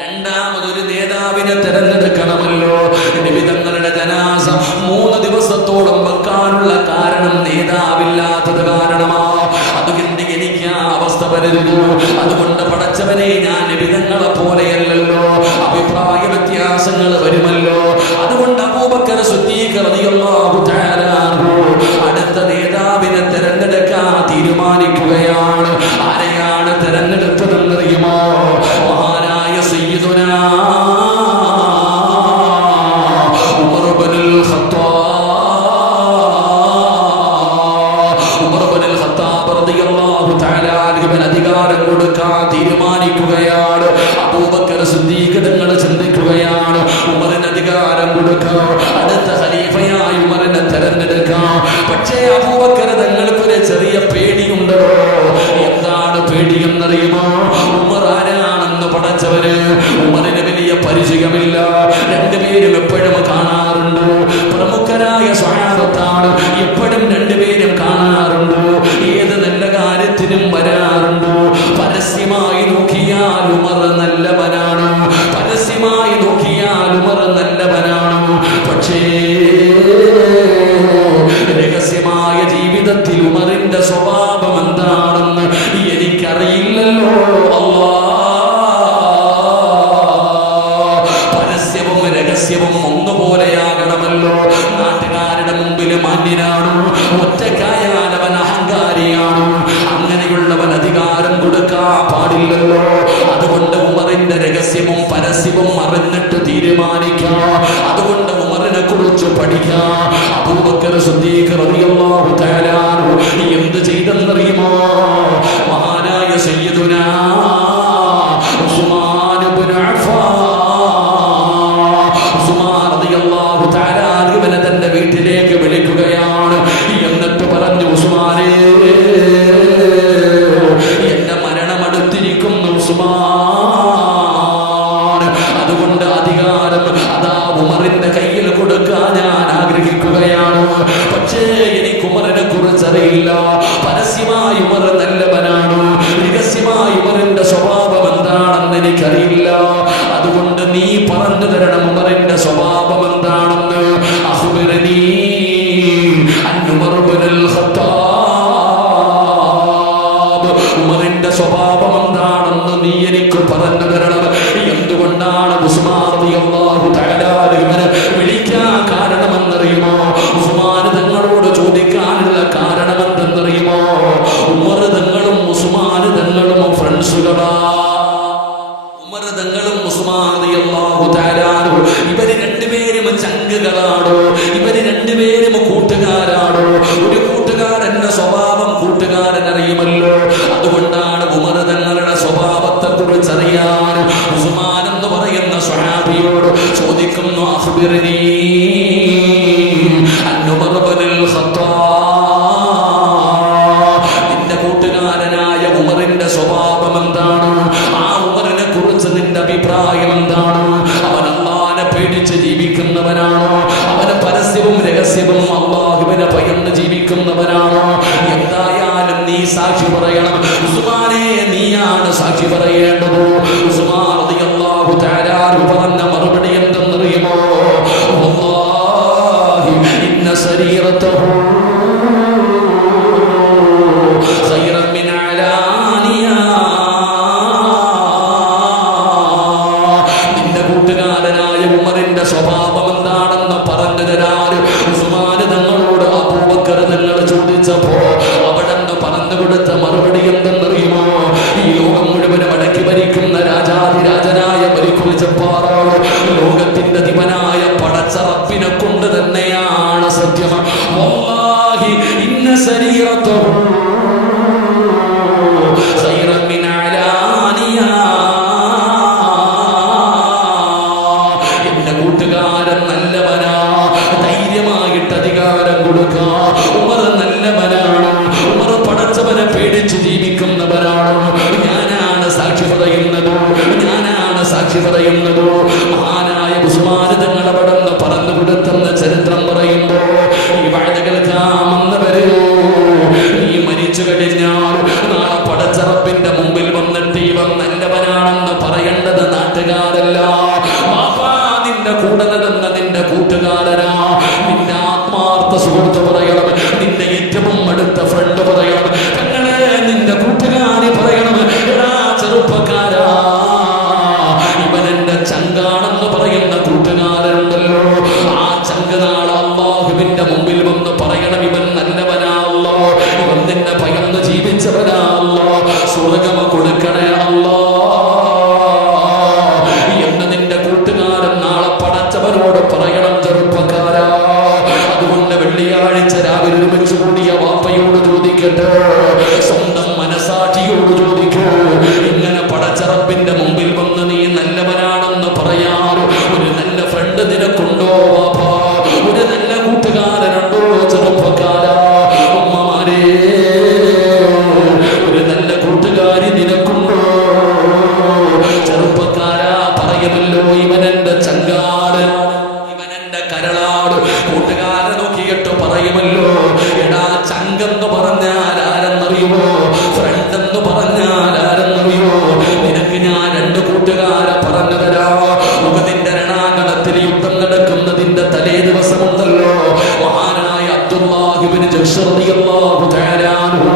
രണ്ടാമതൊരു നേതാവിനെ തെരഞ്ഞെടുക്കണമല്ലോ. നബി തങ്ങളുടെ ജനാസ 3 ദിവസത്തോളം വെക്കാനുള്ള കാരണം നേതാവില്ലാത്തത് കാരണമാ. അതുകൊണ്ട് എനിക്ക് ആ അവസ്ഥ വരരുത്. അതുകൊണ്ട് പടച്ചവനെ, ഞാൻ നബി തങ്ങളെ പോലെയല്ലല്ലോ, അഭിപ്രായ വ്യത്യാസങ്ങൾ വരുമല്ലോ. അതുകൊണ്ട് അബൂബക്കർ അബൂബക്കർ സിദ്ദീഖ് റളിയല്ലാഹു തആല അടുത്ത നേതാവിനെ തെരഞ്ഞെടുക്കാൻ തീരുമാനിക്കുകയാണ്. ആരെയാണ് തെരഞ്ഞെടുത്തതെന്നറിയുമോ? മഹാനായ സയ്യിദുനാ ഉമർ ഇബ്നുൽ ഖത്താബ് റളിയല്ലാഹു തആല അൻഹുവിന് അധികാരം കൊടുക്കാൻ തീരുമാനിക്കുകയാണ്. അബൂബക്കർ സിദ്ദീഖ് തങ്ങൾ ചിന്തിക്കുകയാണ്, ഉമറിന് അധികാരം കൊടുക്കാം, അടുത്ത ഖലീഫയായി ഉമറിനെ തെരഞ്ഞെടുക്കാം. പക്ഷേ അബൂബക്കർ തങ്ങൾക്കൊരു ചെറിയ പേടിയുണ്ടോ? എന്താണ് പേടിയെന്നറിയുമോ? ഉമർ ആരാണെന്ന് പഠിച്ചവര് ഉമറിന് വലിയ പരിചയമില്ല. രണ്ടുപേരും എപ്പോഴും കാണാറുണ്ട്, പ്രമുഖരായ സ്വഹാബത്താണ്, എപ്പോഴും രണ്ടുപേരും കാണാറുണ്ട്, ഏത് നല്ല കാര്യത്തിനും വരാറുണ്ട്. പരസ്യമായി നോക്കിയാൽ ഉമർ നല്ലവനാണ്, പരസ്യമായി നോക്കിയാൽ ഉമർ നല്ലവനാണ്. പക്ഷേ രഹസ്യമായ ജീവിതത്തിൽ ഉമറിന്റെ സ്വഭാവം എന്താണെന്ന് എനിക്കറിയില്ലല്ലോ. പരസ്യവും രഹസ്യവും ഒന്നുപോലെയാകണമല്ലോ. നാട്ടുകാരുടെ മുമ്പിൽ മാന്യനാണ്, ഒറ്റക്കായാൽ അവൻ അഹങ്കാരിയാണ്. അങ്ങനെയുള്ളവൻ അധികാരം കൊടുക്കാൻ പാടില്ലല്ലോ. അതുകൊണ്ട് ഉമറിന്റെ രഹസ്യവും പരസ്യവും അറിഞ്ഞിട്ട് തീരുമാനിക്കാം. അതുകൊണ്ട് ഉമറിനെ കുറിച്ച് പഠിക്കാം. അബൂബക്കർ സിദ്ദീഖ് റളിയല്ലാഹു തആല എന്ത് ചെയ്തെന്നറിയുമോ? മഹാനായ സയ്യിദുനാ ഉസ്മാൻ ഇബ്നു അഫ്ഫാൻ റളിയല്ലാഹു തആല ഇവനെ തന്റെ വീട്ടിലേക്ക് വിളിക്കുകയാണ്. എന്നിട്ട് പറഞ്ഞു, ഉസ്മാനേ, എന്റെ മരണമെടുത്തിരിക്കുന്നു ഉസ്മാൻ. അതുകൊണ്ട് അധികാരം അതാ ഉമറിന്റെ കയ്യിൽ കൊടുക്കാൻ ഞാൻ ആഗ്രഹിക്കുകയാണ്. പക്ഷേ എനിക്ക് ഉമറിനെ കുറിച്ച് അറിയില്ല. പരസ്യമായി ഉമർ നല്ലവനാണ്, രഹസ്യമായി ഉമറിന്റെ സ്വഭാവം എന്താണെന്ന് എനിക്കറിയില്ല. അതുകൊണ്ട് നീ പറഞ്ഞു തരണം ഉമറിന്റെ സ്വഭാവം എന്താണെന്ന്. അഖ്ബിർനീ അൻ ഉമർ ഇബ്നുൽ ഖത്താബ്, ഉമറിന്റെ സ്വഭാവം എന്താണെന്ന് നീ എനിക്ക് പറഞ്ഞു തരണം. എന്തുകൊണ്ടാണ് ഉസ്മാൻ റളിയല്ലാഹു തആല ഇവനെ വിളിക്കാൻ കാരണമെന്നറിയുമോ? ഉസ്മാൻ തങ്ങളോട് ചോദിക്കാനുള്ള കാരണം എന്തെന്നറിയുമോ? ഉമർ തങ്ങളും ഉസ്മാൻ തങ്ങളും ഫ്രണ്ട്സുകളാ. ഉമർ തങ്ങളും ഉസ്മാൻ റളിയല്ലാഹു തആല ഇവര് രണ്ടുപേരും ചങ്കുകളാണോ? ഇവര് രണ്ടുപേരും കൂട്ടുകാരാണോ? ഒരു കൂട്ടുകാരന്റെ സ്വഭാവം കൂട്ടുകാരൻ അറിയുമല്ലോ. അതുകൊണ്ടാണ് ഉമർ തങ്ങളുടെ സ്വഭാവത്തെ കുറിച്ച് അറിയാൻ ഉസ്മാൻ എന്ന് പറയുന്ന സ്വഹാബിയോട് ചോദിക്കുന്നു, അഖ്ബിർനീ അൻ ഉമർ ഇബ്നുൽ ഖത്താബ്, നിന്റെ കൂട്ടുകാരനായ ഉമറിന്റെ സ്വഭാവം എന്താണ്? ആ ഉമറിനെ കുറിച്ച് നിന്റെ അഭിപ്രായം എന്താണ്? അവൻ അല്ലാഹുവിനെ പേടിച്ച് ജീവിക്കുന്നവനാണോ? അവന് പരസ്യവും രഹസ്യവും അല്ലാഹുവിനെ ഭയന്ന് ജീവിക്കുന്നവനാണോ? എന്തായാലും നീ സാക്ഷി പറയണം. ഉസ്മാനെ, നീയാണ് സാക്ഷി പറയേണ്ടത്. ഉസ്മാൻ റളിയല്ലാഹു തആല പറഞ്ഞ മറുപടി എന്തെന്നറിയുമോ? വല്ലാഹി ഇന്ന സരീറതഹു ഖൈറൻ മിൻ അലാനിയാ. നിന്റെ കൂട്ടുകാരനായ ഉമറിന്റെ സ്വഭാവം എന്താണെന്ന് പറഞ്ഞു തരാൻ ഉസ്മാൻ തങ്ങളോട് അബൂബക്കർ തങ്ങൾ ചോദിച്ചപ്പോ അവിടെ പറഞ്ഞു കൊടുത്ത മറുപടി എന്തെന്നറിയുമോ? ഈ ലോകം മുഴുവനും അടക്കി ഭരിക്കുന്ന രാജാതിരാജനായ പരിക്കുറിച്ചപ്പാറോട് ലോകത്തിന്റെ ദിവനായ പടച്ച റബ്ബിനെ കൊണ്ട് തന്നെയാണ് സത്യം. വല്ലാഹി ഇന്ന സരീറതഹു ഖൈറൻ മിൻ അലാനിയാ. എന്റെ കൂട്ടുകാരൻ നല്ലവനാ, ധൈര്യമായിട്ട് അധികാരം കൊടുക്കുക. ഉമർ നല്ലവനാണ്, ഉമർ പടച്ചവനെ പേടിച്ച് ജീവിക്കുന്നവരാണ്. ഞാനാണ് സാക്ഷി പറയുന്നത്, ഞാനാണ് സാക്ഷി പറയുന്നത്. മഹാനായ ഉസ്മാൻ തങ്ങൾ അവിടെ പറഞ്ഞു കൊടുത്തെന്ന ചരിത്രം പറയുമ്പോ ഈ വാഴ കേൾക്കാമെന്നവര് നീ മരിച്ചു കഴിഞ്ഞാൽ നാളെ പടച്ച റബ്ബിന്റെ മുമ്പിൽ വന്നിട്ട് ഇവൻ നല്ലവനാണെന്ന് പറയേണ്ടത് നാട്ടുകാരല്ല, നിന്റെ കൂടെ നടന്ന നിന്റെ കൂട്ടുകാരനാ, നിന്റെ ആത്മാർത്ഥ സുഹൃത്ത് പറയണം, നിന്റെ ഏറ്റവും അടുത്ത ഫ്രണ്ട് പറയണം, അങ്ങനെ നിന്റെ കൂട്ടുകാരി പറയണം, എടാ ചെറുപ്പക്കാരാ, ഇവൻ എന്റെ ചങ്കാണെന്ന് പറയുന്ന കൂട്ടുകാരുണ്ടല്ലോ, ആ ചങ്ക വിളിച്ചവനാ അല്ലാഹ്, സ്വർഗ്ഗം കൊടുക്കണേ അല്ലാഹ് എന്ന് നിന്റെ കൂട്ടുകാരൻ നാളെ പടച്ചവനോട് പറയണം. ചെറുപ്പക്കാരാ, അതുകൊണ്ട് വെള്ളിയാഴ്ച രാവിലെ ഒരുമിച്ച് കൂടിയ വാപ്പയോട് ചോദിക്കട്ടെ, സ്വന്തം മനസാക്ഷിയോട് ചോദിക്കൂ, ഇങ്ങനെ പടച്ചറപ്പിന്റെ മുമ്പിൽ വന്ന് നീ നല്ലവനാണെന്ന് പറയാറ് ഒരു നല്ല ഫ്രണ്ട് നിനക്കുണ്ടോ വാപ്പാ? ഒരു നല്ല കൂട്ടുകാരനുണ്ടോ ചെറുപ്പക്കാരാ? ഉമ്മമാരേ, ഒരു നല്ല കൂട്ടുകാരി നിനക്കുണ്ടോ? ചെറുപ്പക്കാരാ, പറയുമല്ലോ ഇവനെന്റെ ചങ്കാട്, ഇവനെന്റെ കരളാട്. കൂട്ടുകാരെ നോക്കിയിട്ട് പറയുമല്ലോ, എടാ ചങ്കെന്ന് പറഞ്ഞാൽ ആരെന്നറിയുമോ? ഫ്രണ്ട് എന്ന് പറഞ്ഞാൽ ആരെന്നറിയുമോ? നിനക്ക് ഞാൻ രണ്ട് കൂട്ടുകാരെ പറഞ്ഞു തരാ. ഉഹദിന്റെ രണാങ്കണത്തിൽ യുദ്ധം നടക്കുന്നതിന്റെ തലേ ദിവസമുണ്ടല്ലോ, മഹാനായ അബ്ദുല്ലാഹ് ഇബ്നു ജഹ്ശ് റളിയല്ലാഹു തആല അൻഹു,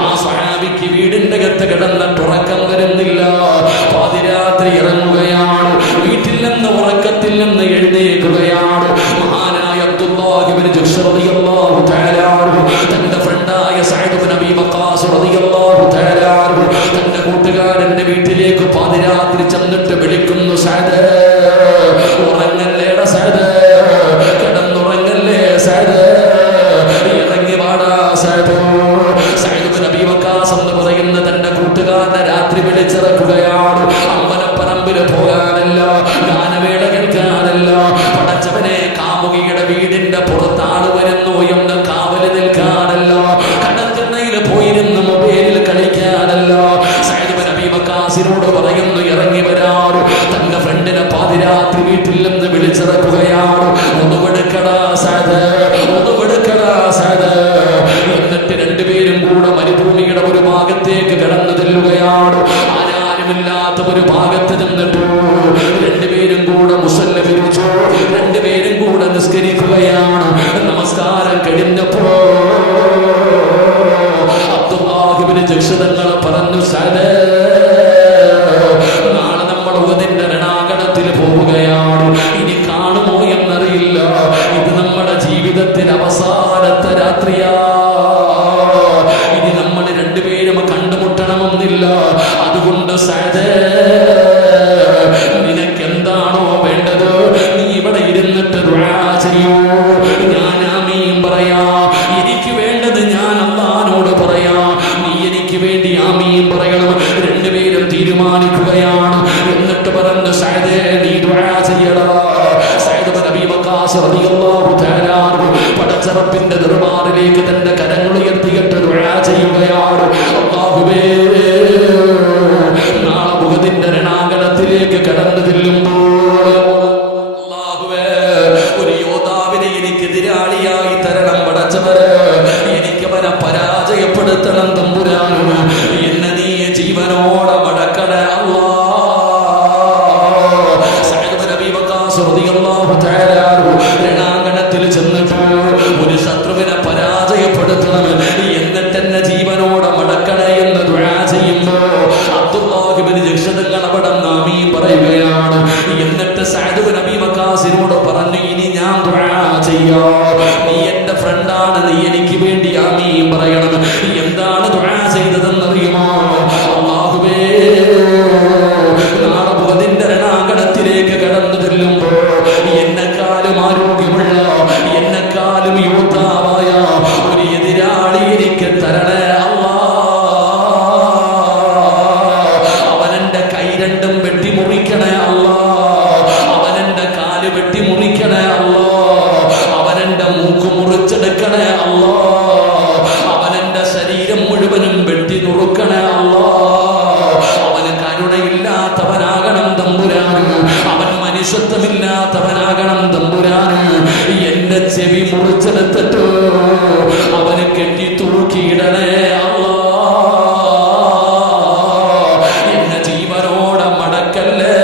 ആ സ്വഹാബിക്ക് വീടിന്റെ അകത്ത് കിടന്നിട്ട് ഉറക്കം വരുന്നില്ല. പാതിരാത്രി ഇറങ്ങുകയാണ്, വീട്ടിൽ നിന്ന് ഉറക്കത്തിൽ നിന്ന് എഴുന്നേൽക്കുകയാണ്. മഹാനായ അബ്ദുല്ലാഹ് ഇബ്നു ജഹ്ശ് റളിയല്ലാഹു തആല അൻഹു തന്റെ ഫ്രണ്ടായ സഅദ് ഇബ്നു അബീ വഖാസ് റളിയല്ലാഹു തആല അൻഹു തന്റെ കൂട്ടുകാരന്റെ വീട്ടിലേക്ക് പാതിരാത്രി ചെന്നിട്ട് വിളിക്കുന്നു, സഅദ് ഉറങ്ങല്ലേടാ സഅദ്, കിടന്നുറങ്ങല്ലേ സഅദ്, ഇറങ്ങി വാടാ സഅദ്. സഅദ് ഇബ്നു അബീ വഖാസ് എന്ന് പറയുന്ന തന്റെ കൂട്ടുകാരനെ രാത്രി വിളിച്ചിറക്കുകയാണ്. അമ്പലപ്പറമ്പിൽ പോകാനല്ല, ഗാനമേള കേൾക്കാനല്ല, പടച്ചവനെ കാമുകിയുടെ വീടിന്റെ പുറത്താള് വരുന്നു എന്ന് കാവല് നിൽക്കാനല്ല, കടത്തിണ്ണയിൽ പോയിരുന്ന് മൊബൈലിൽ കളിക്കാനല്ല. സഅദ് ഇബ്നു അബീ വഖാസിനോട് പറയുന്നു, ഇറങ്ങി വരാറ്. തന്റെ ഫ്രണ്ടിനെ പാതിരാത്രി വീട്ടിൽ നിന്ന് വിളിച്ചിറക്കുകയാണ്. ഒന്നുകൊടുക്കടാ സഅദ്, ഒന്നുകൊടുക്കടാ സഅദ്. എന്നിട്ട് രണ്ടുപേരും കൂടെ മരുഭൂമിയുടെ ഒരു ഭാഗത്തേക്ക് കടന്നു ചെല്ലുകയാണ്. ആരാരുമില്ലാത്ത ഒരു ഭാഗത്ത് നിന്നിട്ടു രണ്ടുപേരും കൂടെ മുസല്ല വിരിച്ചു, രണ്ടുപേരും കൂടെ നിസ്കരിക്കുകയാണ്. നമസ്കാരം കഴിഞ്ഞപ്പോ അബ്ദുല്ലാഹ് ഇബ്നു ജഹ്ശ് തങ്ങൾ പറഞ്ഞു, സഅദ്, നാളെ നമ്മൾ ഉഹദിന്റെ രണാങ്കണത്തിൽ പോവുകയാണ്. ഇനി കാണുമോ എന്നറിയില്ല, ഇത് നമ്മുടെ ജീവിതത്തിൽ അവസാനത്തെ രാത്രിയാ. ഇനി നമ്മൾ രണ്ടുപേരും കണ്ടുമുട്ടണമെന്നില്ല. അതുകൊണ്ട് സഅദ്, നിനക്ക് എന്താണോ വേണ്ടത് നീ ഇവിടെ ഇരുന്നിട്ട് ദുആ ചെയ്യൂ, ഞാൻ ആമീൻ പറയാ. എനിക്ക് വേണ്ടത് ഞാൻ അല്ലാഹുവോട് പറയാ, നീ എനിക്ക് വേണ്ടി ആമീൻ പറയണം. രണ്ടുപേരും തീരുമാനിക്കുകയാണ്. എന്നിട്ട് പറഞ്ഞു, സഅദ് നീ ദുആ ചെയ്യടാ. സഅദ് ഇബ്നു അബീ വഖാസ് റളിയല്ലാഹു തആല അൻഹു പടച്ചറപ്പിന്റെ ദർബാറിലേക്ക് തന്റെ കരങ്ങൾ ഉയർത്തിയിട്ട് ദുആ ചെയ്യുകയാണ്. അല്ലാഹുവേ, നാളെ ഉഹദിന്റെ രണാങ്കണത്തിലേക്ക് കടന്നു ചെല്ലുമ്പോൾ അല്ലാഹുവേ, ഒരു യോദ്ധാവിനെ എനിക്ക് എതിരാളിയായി തരണം പടച്ചവരെ. എനിക്ക് അവനെ പരാജയപ്പെടുത്തണം തമ്പുരാനും. എന്നെ നീ ജീവനോടെ മടക്കണേ അല്ലാഹ്. സഅദ് ഇബ്നു അബീ വഖാസ് റളിയല്ലാഹു തആല അൻഹു രണാങ്കണത്തിൽ ചെന്നിട്ട് ഒരു ശത്രുവിനെ പരാജയപ്പെടുത്തണം, എന്നിട്ട് എന്നെ ജീവനോടെ മടക്കണേ എന്ന് ദുആ ചെയ്യുമ്പോ അബ്ദുല്ലാഹ് ഇബ്നു ജഹ്ശ് തങ്ങൾ അവിടെ ആമീൻ പറയുകയാണ്. എന്നിട്ട് സഅദ് ഇബ്നു അബീ വഖാസിനോട് പറഞ്ഞു, ഇനി ഞാൻ ദുആ ചെയ്യാം, നീ എന്റെ ഫ്രണ്ടാണ്, നീ എനിക്ക് വേണ്ടി ആമീൻ പറയണം. എന്താണ് ദുആ ചെയ്തതെന്നറിയുമോ? അല്ലാഹുവേ, നാളെ ഉഹദിന്റെ രണാങ്കണത്തിലേക്ക് കടന്നു ചെല്ലുമ്പോ എന്നെക്കാളും ആരോഗ്യമുള്ള, എന്നെക്കാളും യോദ്ധാവായ ഒരു എതിരാളി എനിക്ക് തരണേ അല്ലാഹ്. അവനെന്റെ കൈ രണ്ടും വെട്ടിമുറിക്കണേ അല്ലാഹ്, അവനെന്റെ കാല് വെട്ടിമുറിക്കണേ അല്ലാഹ്, അവനെന്റെ മൂക്ക് മുറിച്ചെടുക്കണേ അല്ലാഹ്, അവനെന്റെ ശരീരം മുഴുവനും വെട്ടി നുറുക്കണേ അല്ലാഹ്. അവന് കരുണയില്ലാത്തവനാകണം തമ്പുരാന്, അവൻ മനുഷ്യത്വമില്ലാത്തവനാകണം തമ്പുരാന്. എന്റെ ചെവി മുറിച്ചെടുത്തിട്ട് അവന് കെട്ടി തൂക്കിയിടണേ അല്ലാഹ്. എന്നെ ജീവനോടെ മടക്കല്ലേ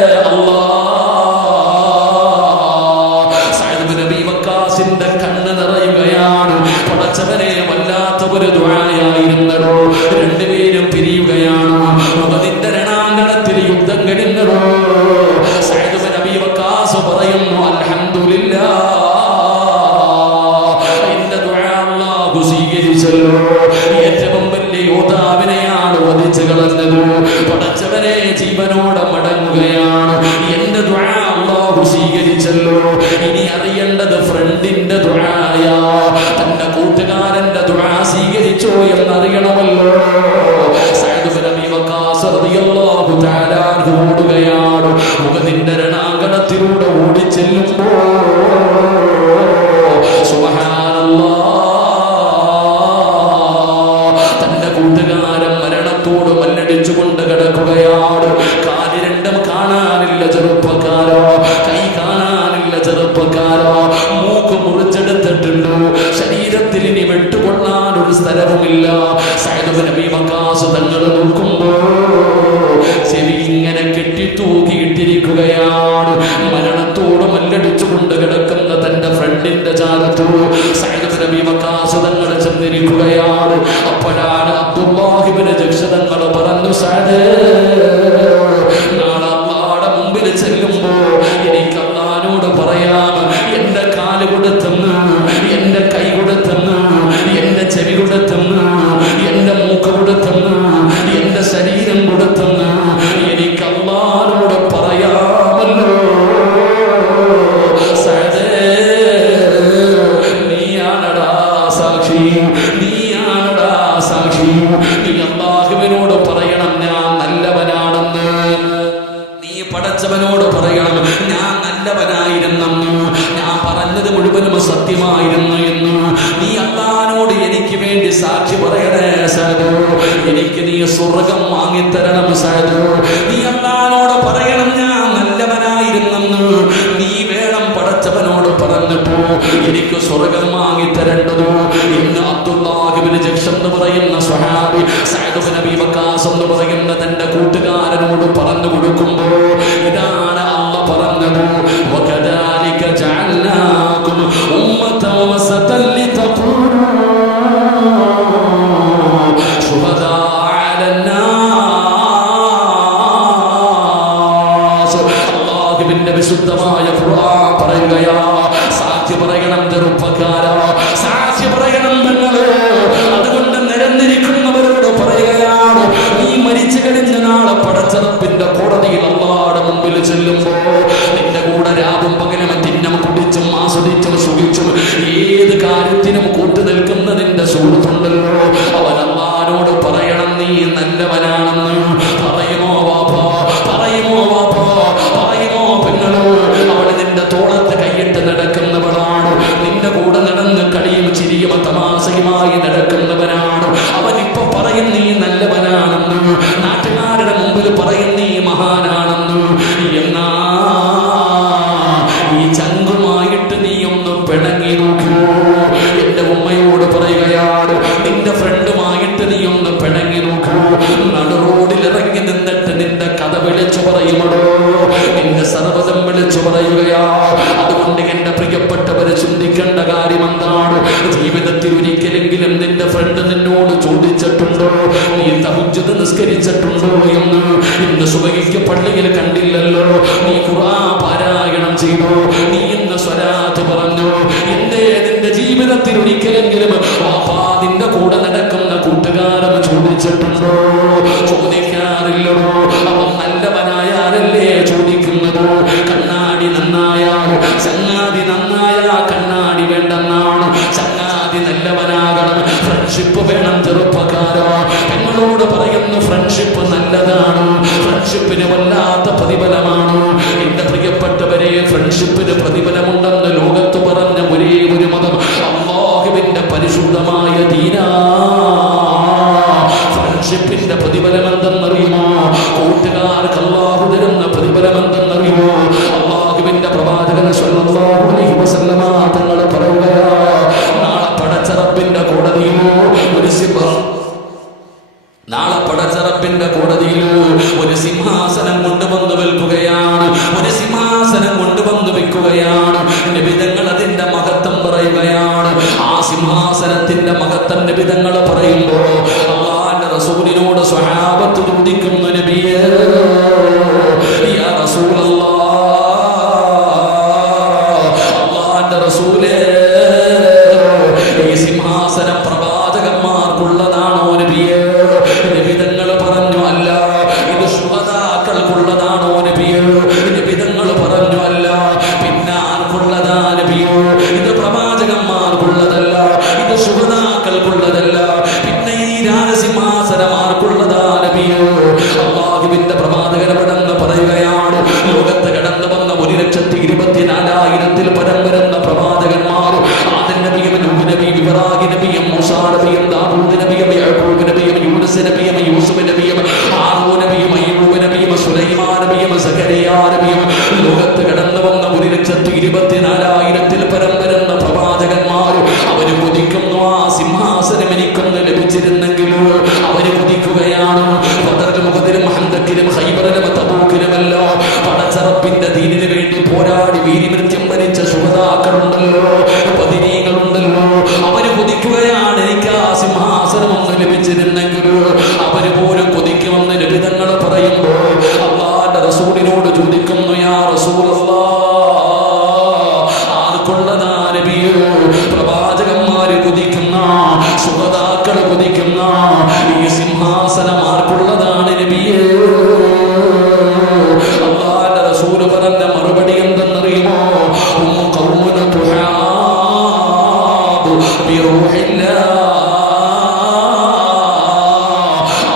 അല്ലാഹ്. സഅദ് ഇബ്നു അബീ വഖാസിന്റെ കണ്ണ് നിറയുകയാണ്. പടച്ചവനെ, വല്ലാത്ത ഒരു ദുആയായിരുന്നല്ലോ. രണ്ടുപേരും പിരിയുകയാണ്. ഉഹദിന്റെ രണാങ്കണത്തിൽ യുദ്ധം കഴിഞ്ഞല്ലോ. സഅദ് ഇബ്നു അബീ വഖാസ് പറയുന്നു, അൽഹംദുലില്ലാഹ്, എന്റെ ദുആ അല്ലാഹു സ്വീകരിച്ചല്ലോ. ഏറ്റവും വലിയ യോദ്ധാവിനെ മരിച്ചോ എന്നറിയണമല്ലോ. സഅദ് ബിൻ അബീ വഖാസ് റളിയല്ലാഹു തആല അൻഹു ഓടുകയാണ്. ഉഹദിന്റെ രണാങ്കണത്തിലൂടെ ഓടിച്ചെല്ലുമ്പോൾ തന്റെ കൂട്ടുകാരൻ മരണത്തോട് മല്ലടിച്ചുകൊണ്ട് കിടക്കുകയാണ്. കാല് രണ്ടും കാണാനില്ല ചെറുപ്പക്കാരോ, കൈ കാണാനില്ല ചെറുപ്പക്കാരോ, മൂക്ക് മുറിച്ചെടുത്തിട്ടുണ്ട്, ശരീരത്തിൽ ഇനി വെട്ടുകൊള്ളാൻ ഒരു സ്ഥലവുമില്ല. സഅദ് ബിൻ അബീ വഖാസ് തങ്ങൾ നോക്കുമ്പോ ചെവി ഇങ്ങനെ കെട്ടി തൂക്കിയിട്ടിരിക്കുകയാണ്. മരണത്തോട് മല്ലടിച്ചുകൊണ്ട് കിടക്കുന്ന തന്റെ ഫ്രണ്ടിന്റെ ചാരത്തു സഅദ് ബിൻ അബീ വഖാസ് തങ്ങൾ ചെന്നിരിക്കുകയാണ്. അപ്പോഴാണ് അബ്ദുല്ലാഹ് ഇബ്നു ജഹ്ശ് തങ്ങൾ പറഞ്ഞു, സഅദ്, നാളെ അല്ലാഹുവിന്റെ മുമ്പിൽ ചെല്ലുമ്പോ എനിക്ക് അല്ലാഹുവിനോട് പറയാം, എന്റെ കാല് കൊടുത്തെന്ന്, എന്റെ കൈ കൊടുത്തെന്ന്, എന്റെ ചെവി കൊടുത്തെന്ന്, എന്റെ മൂക്ക് കൊടുത്തെന്ന്, എന്റെ ശരീരം കൊടുത്തെന്ന് എനിക്ക് അല്ലാഹുവിനോട് പറയാമല്ലോ. നീയാണടാ സാക്ഷി, നീയാണടാ സാക്ഷി. നീ അല്ലാഹുവിനോട് പറയണം ഞാൻ നല്ലവനാണെന്ന്. നീ പടച്ചവനോട് പറയണം ഞാൻ നല്ലവനായിരുന്നെന്ന്, ഞാൻ പറഞ്ഞത് മുഴുവനും സത്യമായിരുന്നു എന്ന്. നീ അല്ലാഹുവിനോട് എനിക്ക് വേണ്ടി സാക്ഷി പറയണേ സഅദ്. എനിക്ക് നീ സ്വർഗം വാങ്ങിത്തരണം സഅദ്. നീ അല്ലാഹുവിനോട് പറയണം ഞാൻ നല്ലവനായിരുന്നെന്ന്. നീ വേണം പടച്ചവനോട് പറഞ്ഞിട്ടോ എനിക്ക് സ്വർഗം വാങ്ങിത്തരേണ്ടത് എന്ന് അബ്ദുല്ലാഹ് ഇബ്നു ജഹ്ശ് എന്ന് പറയുന്ന സ്വഹാബി സഅദ് ബിൻ അബീ വഖാസ് എന്ന് പറയുന്ന തന്റെ കൂട്ടുകാരനോട് പറഞ്ഞു കൊടുക്കുമ്പോ ഇതാണ് അല്ലാഹ് പറഞ്ഞത്, വകദാലിക ജഅൽനാകും ഉമ്മതൻ വസതൻ ലിതകൂനൂ ശുഹദാ അലന്നാസ്. അല്ലാഹുവിന്റെ വിശുദ്ധമായ ഖുർആൻ പറയുകയാ, സാക്ഷി പറയണം ചെറുപ്പക്കാരാ, സാക്ഷി പറയണം പെങ്ങള്. അതുകൊണ്ട് നിരന്നിരിക്കുന്നവരോട് പറയുകയാണ്, നീ മരിച്ചു കഴിഞ്ഞ നാളെ പടച്ചറപ്പിന്റെ കോടതിയിൽ അല്ലാഹുവിന്റെ മുമ്പിൽ ചെല്ലുമ്പോ നിന്റെ കൂടെ രാവും പകലും തിന്നും കുടിച്ചും ആസ്വദിച്ചും സുഖിച്ചും ഏത് കാര്യത്തിനും കൂട്ടു നിൽക്കുന്ന നിന്റെ സുഹൃത്തുണ്ടല്ലോ, അവൻ അല്ലാഹുവിനോട് പറയണം നീ നല്ലവനാണെന്ന്. പറയുമോ വാപ്പാ, പറയുമോ വാപ്പാ, പറയുമോ പെങ്ങളോ? അവള് നിന്റെ തോളത്ത് കൈയിട്ട് നടക്കുന്നവളാണ്, നിന്റെ കൂടെ നടന്ന് കളിയും ചിരിയും തമാശയുമായി നടക്കുന്നവനാണ്. അവൻ ഇപ്പൊ പറയും നീ നല്ലവനാണെന്ന്, നാട്ടുകാരുടെ മുമ്പിൽ പറയും നീ മഹാനാണെന്ന്. എന്നാ ഈ ചങ്കുമായിട്ട് നീ ഒന്ന് പിണങ്ങി നോക്കൂ. എന്റെ ഉമ്മയോട് പറയുകയാണ്, നിന്റെ ഫ്രണ്ടുമായിട്ട് നീ ഒന്ന് പിണങ്ങി നോക്കൂ. നടു റോഡിൽ ഇറങ്ങി നിന്നിട്ട് നിന്റെ കഥ വിളിച്ചു പറയുമോ, നിന്റെ സർവ്വതം വിളിച്ചു പറയുകയാ. അതുകൊണ്ട് എന്റെ പ്രിയപ്പെട്ടവരെ ചിന്തിക്കേണ്ട കാര്യം എന്താണ്? ജീവിതത്തിൽ ഒരിക്കലെങ്കിലും നിന്റെ ഫ്രണ്ട് നിന്നോട് ചോദിച്ചിട്ടുണ്ടോ നീ തഹജ്ജുദ് നിസ്കരിച്ചിട്ടുണ്ടോ എന്ന്? ഇന്ന് സുബഹിക്ക് പള്ളിയിൽ കണ്ടില്ലല്ലോ, നീ ഖുർആൻ പാരായണം ചെയ്തോ, നീ ഇന്ന് സ്വലാത്ത് പറഞ്ഞോ? എന്തേ നിന്റെ ജീവിതത്തിൽ ഒരിക്കലെങ്കിലും നിന്റെ കൂടെ നടക്കുന്ന കൂട്ടുകാരൻ ചോദിച്ചിട്ടുണ്ടോ? ചോദിക്കാറില്ലോ. അവൻ നല്ലവനായാലല്ലേ ചോദിക്കുന്നത്. കണ്ണാടി നന്നായാൽ ചങ്ങാതി നന്നായാ കണ്ണാടി വേണ്ടെന്നാണ്. ചങ്ങാതി നല്ലവനാകണം, ഫ്രണ്ട്ഷിപ്പ് വേണം ചെറുപ്പക്കാരോ. പെങ്ങളോട് പറയുന്നു ഫ്രണ്ട്ഷിപ്പ് നല്ലതാണ്, ഫ്രണ്ട്ഷിപ്പിന് വല്ലാത്ത പ്രതിഫലമാണ്. എന്റെ പ്രിയപ്പെട്ടവരെ, ഫ്രണ്ട്ഷിപ്പിന് പ്രതിഫലമുണ്ടെന്ന് ലോകത്ത് പറഞ്ഞ ഒരേ ഒരു മതം അല്ലാഹുവിന്റെ പരിശുദ്ധമായ ദീനാ. ഫ്രണ്ട്ഷിപ്പിന്റെ പ്രതിഫലം എന്തെന്നറിയുമോ? കൂട്ടുകാർക്ക് അല്ലാഹു തരുന്ന പ്രതിഫലം എന്തെന്നറിയുമോ? അല്ലാഹുവിന്റെ പ്രവാചകൻ സ്വല്ലല്ലാഹു അലൈഹി വസല്ലമ തങ്ങൾ പറയുകയാ, നാളെ പടച്ചറപ്പിന്റെ കോടതിയിലോ നാളെ പടച്ചറപ്പിന്റെ കോടതിയിൽ ഒരു സിംഹാസനം കൊണ്ടുവന്ന് വെൽക്കുകയാണ്, ഒരു സിംഹാസനം കൊണ്ടുവന്ന് വെക്കുകയാണ്. നിബിധങ്ങൾ അതിന്റെ മഹത്വം പറയുകയാണ്. ആ സിംഹാസനത്തിന്റെ മഹത്വം നിബിധങ്ങൾ പറയുമ്പോ അല്ലാഹുവിന്റെ റസൂലിനോട് സ്വഹാബത്ത് ചോദിക്കുന്നു, നബിയേ യാ റസൂലല്ലാഹ്, അല്ലാഹുവിന്റെ റസൂലേ, ഈ സിംഹാസനം പ്രവാചകന്മാർക്കുള്ളതാണോ നബിയേ? നിബിധങ്ങൾ പറഞ്ഞു അല്ല. ഇത് ശുഹദാക്കൾക്കുള്ളതാണോ നബിയേ? നിബിധങ്ങൾ പറഞ്ഞു അല്ല. പിന്നെ ആർക്കുള്ളതാ നബിയേ? ഇത് പ്രവാചകന്മാർക്കുള്ളതല്ല, ഇത് ശുഹദാക്കൾക്കുള്ളതല്ല. പിന്നെ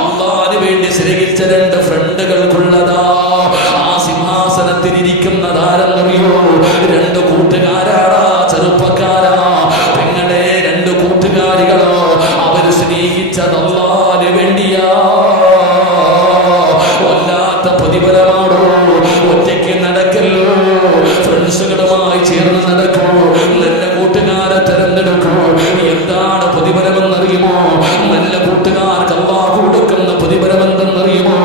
അല്ലാഹുവിന് വേണ്ടി സ്നേഹിച്ച രണ്ട് ഫ്രണ്ടുകൾക്കുള്ളതാ. ആ സിംഹാസനത്തിലിരിക്കുന്നതാരെന്നറിയോ? രണ്ട് കൂട്ടുകാരാടാ, ചെറുപ്പക്കാരാ, പെങ്ങളെ, രണ്ട് കൂട്ടുകാരികളോ. അവർ സ്നേഹിച്ചത് അല്ലാഹുവിന് വേണ്ടിയാ. വല്ലാത്ത പ്രതിഫലമാണോ. ഒറ്റയ്ക്ക് നടക്കല്ലോ, ഫ്രണ്ട്സുകളുമായി ചേർന്ന് നടക്കൂ, നല്ല കൂട്ടുകാരെ തെരഞ്ഞെടുക്കൂ. എന്താണ് പ്രതിഫലമെന്നറിയുമോ? നല്ല കൂട്ടുകാർക്ക് അല്ലാഹു കൊടുക്കുന്ന പ്രതിഫലം എന്തെന്നറിയുമോ?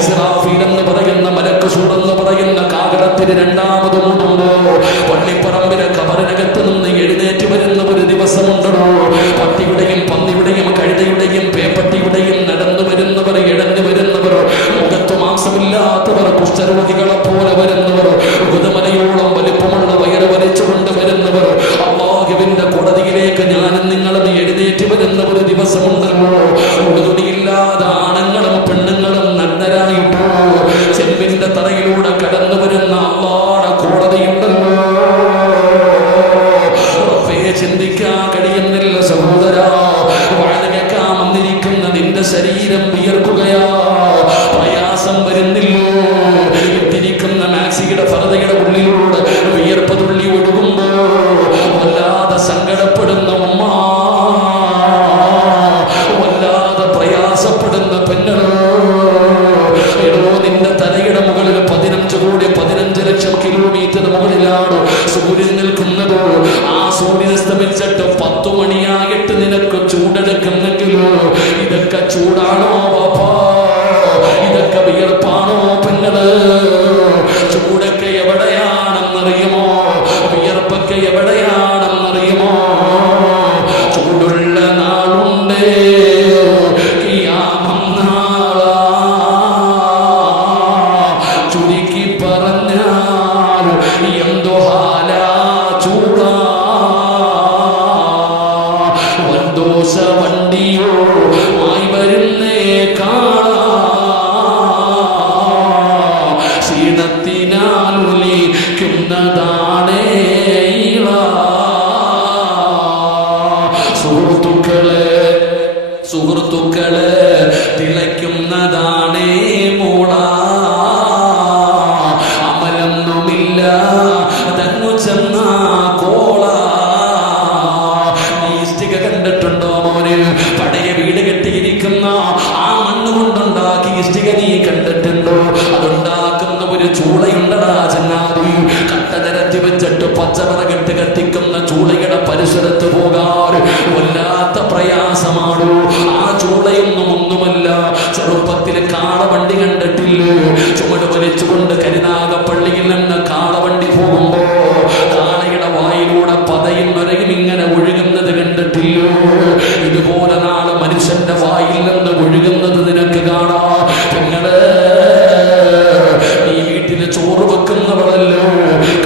ഇസ്രാഫീൽ എന്ന് പറയുന്ന മലക്ക് സൂറെന്ന് പറയുന്ന കാകടത്തിന് രണ്ടാമത് മുട്ടുമ്പോ പള്ളിപ്പറമ്പിലെ ഖബറിനകത്ത് നിന്ന് എഴുന്നേറ്റ് വരുന്ന ഒരു ദിവസമുണ്ടോ? പട്ടിയുടെയും പന്നിയുടെയും കഴുതയുടെയും പേപ്പട്ടിയുടെയും നടന്നു വരുന്നവർ, ഇടഞ്ഞു വരുന്നവർ, മുഖത്ത് മാംസമില്ലാത്തവർ, കുഷ്ഠരോഗികളെ പോലെ വരുന്നവർ, ഗുരുമലയോളം വലിപ്പമുള്ള വയറ് വലിച്ചുകൊണ്ട് വരുന്നവർ, അല്ലാഹുവിന്റെ കോടതിയിലേക്ക് ഞാനും നിങ്ങളും എഴുന്നേറ്റ് വരുന്ന ഒരു ദിവസമുണ്ടല്ലോ. ഉടുതുണിയില്ലാതെ ആണുങ്ങളും പെണ്ണുങ്ങളും നഗ്നരായിട്ടോ ചെമ്പിന്റെ തറയിലൂടെ കടന്നു വരുന്ന അല്ലാഹുവിന്റെ കോടതിയുണ്ടല്ലോ. ചിന്തിക്കാൻ കഴിയുന്നില്ല സഹോദരാ. വാഴകേക്കാൻ വന്നിരിക്കുന്ന നിന്റെ ശരീരം വിയർക്കുകയാ. പ്രയാസം വരുന്നില്ലോ. ഇട്ടിരിക്കുന്ന മാക്സിയുടെ ഫർദയുടെ ഉള്ളിലൂടെ വിയർപ്പ് തുള്ളി ഒഴുകുമ്പോ വല്ലാതെ സങ്കടപ്പെടുന്ന ഉമ്മ, വല്ലാതെ പ്രയാസപ്പെടുന്ന പെണ്ണോ. എടോ, നിന്റെ തലയുടെ മുകളിൽ 15 ലക്ഷം കിലോമീറ്റർ മുകളിലാണ് സൂര്യൻ നിൽക്കുന്നത്. ആ സൂര്യൻ അസ്തമിച്ചിട്ട് 10 മണിയായിട്ട് നിനക്ക് ചൂടെടുക്കുന്നെങ്കിലോ ഇതൊക്കെ ചൂടാണോ പാപ്പാ? ഇതൊക്കെ വിയർപ്പാണോ പെങ്ങള്? ചൂടൊക്കെ എവിടെയാണെന്നറിയുമോ? വിയർപ്പൊക്കെ എവിടെയാണെന്നറിയുമോ? ചൂടുള്ള നാളുണ്ട്, ഖിയാമം നാളാ. ചുരുക്കി പറഞ്ഞാൽ എന്തോ ഹാലാ ചൂടാ. വന്തോഷ വണ്ടിയോ ആയി വരുന്നേ കാണാ. ക്ഷീണത്തിനാൽ ഒലിക്കുന്നതാണേ സുഹൃത്തുക്കളെ തിളയ്ക്കുന്നതാണേ മൂള. അമലൊന്നുമില്ല തങ്ങു ചെന്ന കോള. നീ ഇഷ്ടിക കണ്ടിട്ടുണ്ടോ മോന്? പഴയ വീട് കെട്ടിയിരിക്കുന്ന ആ മണ്ണ് കൊണ്ടുണ്ടാക്കി ഇഷ്ടിക നീ കണ്ടിട്ടുണ്ടോ? അതുണ്ടാക്കുന്ന ഒരു ചൂളയുണ്ടടാ ചങ്ങാതി. കട്ട നിരത്തി വെച്ചിട്ട് പച്ചവിറകിട്ട് കത്തിക്കുന്ന ചൂളയുടെ പരിസരത്ത് പോകാൻ വല്ലാത്ത പ്രയാസമാണ്. ആ ചൂളയൊന്നും ഒന്നുമല്ല. ചെറുപ്പത്തിൽ കാളവണ്ടി കണ്ടിട്ടില്ലേ? ചുമട് വലിച്ചുകൊണ്ട് കരുനാഗപ്പള്ളിയിൽ നിന്ന് കാളവണ്ടി പോകുമ്പോ കാളയുടെ വായിലൂടെ പതയും നരയും ഇങ്ങനെ ഒഴുകുന്നത് കണ്ടിട്ടില്ലോ? ഇതുപോലെ നാളെ മനുഷ്യന്റെ വായിൽ നിന്ന് ഒഴുകുന്നത് നിനക്ക് കാണാം. പെങ്ങള്, നീ വീട്ടില് ചോറ് വെക്കുന്നവളല്ലോ.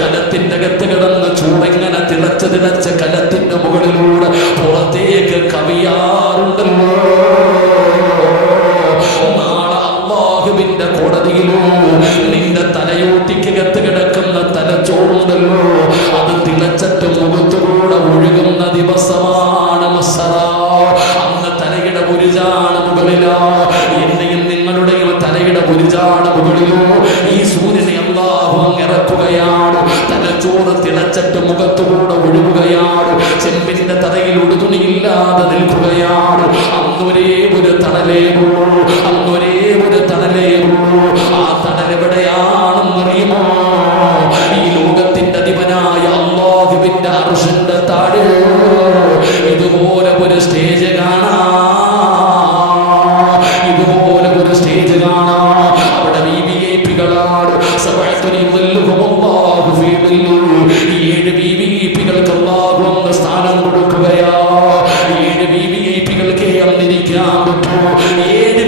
കലത്തിന്റെ അകത്ത് കിടന്ന് ചൂടെങ്ങനെ തിളച്ച് കലത്തിന്റെ മുകളിലൂടെ പുറത്തേക്ക് കവിയാറുണ്ടല്ലോ. നാളെ അല്ലാഹുവിന്റെ കോടതിയിലോ നിന്റെ തലയോട്ടിക്കകത്ത് കിടക്കുന്ന തലച്ചോറുണ്ടല്ലോ, അത് തിളച്ചിട്ട് മുഖത്തുകൂടെ ഒഴുകുന്ന ദിവസമാണ് മസ്സറ. അന്ന് തലയുടെ ഒരു ചാണ് മുകളിലാ. എന്റെയും നിങ്ങളുടെയും തലയുടെ ഒരു ചാണ് മുകളിലോ ഈ സൂര്യനെ അല്ലാഹു ഇറക്കുകയാണ്. തലച്ചോറ് തിളച്ചിട്ട് മുഖത്തുകൂടെ ഒഴുകുകയാണ്. ചെമ്പിന്റെ തറയിൽ ഉടുതുണിയില്ലാതെ നിൽക്കുകയാണ്. അന്നൊരേ ഒരു തണലേ ഉള്ളൂ. അന്നൊരേ ഒരു തണലേ ഉള്ളൂ. ആ തണലെവിടെയാണെന്നറിയുമോ? ഈ ലോകത്തിന്റെ അധിപനായ അല്ലാഹുവിന്റെ അർശിന്റെ താഴെ ഇതുപോലെ ഒരു സ്റ്റേജ് കാണാം. ഇതുപോലെ ഒരു സ്റ്റേജ് കാണാം. അവിടെ വിഐപികളാണ്. 7 വിഐപികൾക്ക് അല്ലാഹു അന്ന് സ്ഥാനം കൊടുക്കുകയാ. 7 വിഐപികൾക്ക് അന്നിരിക്കാൻ പറ്റൂ. 7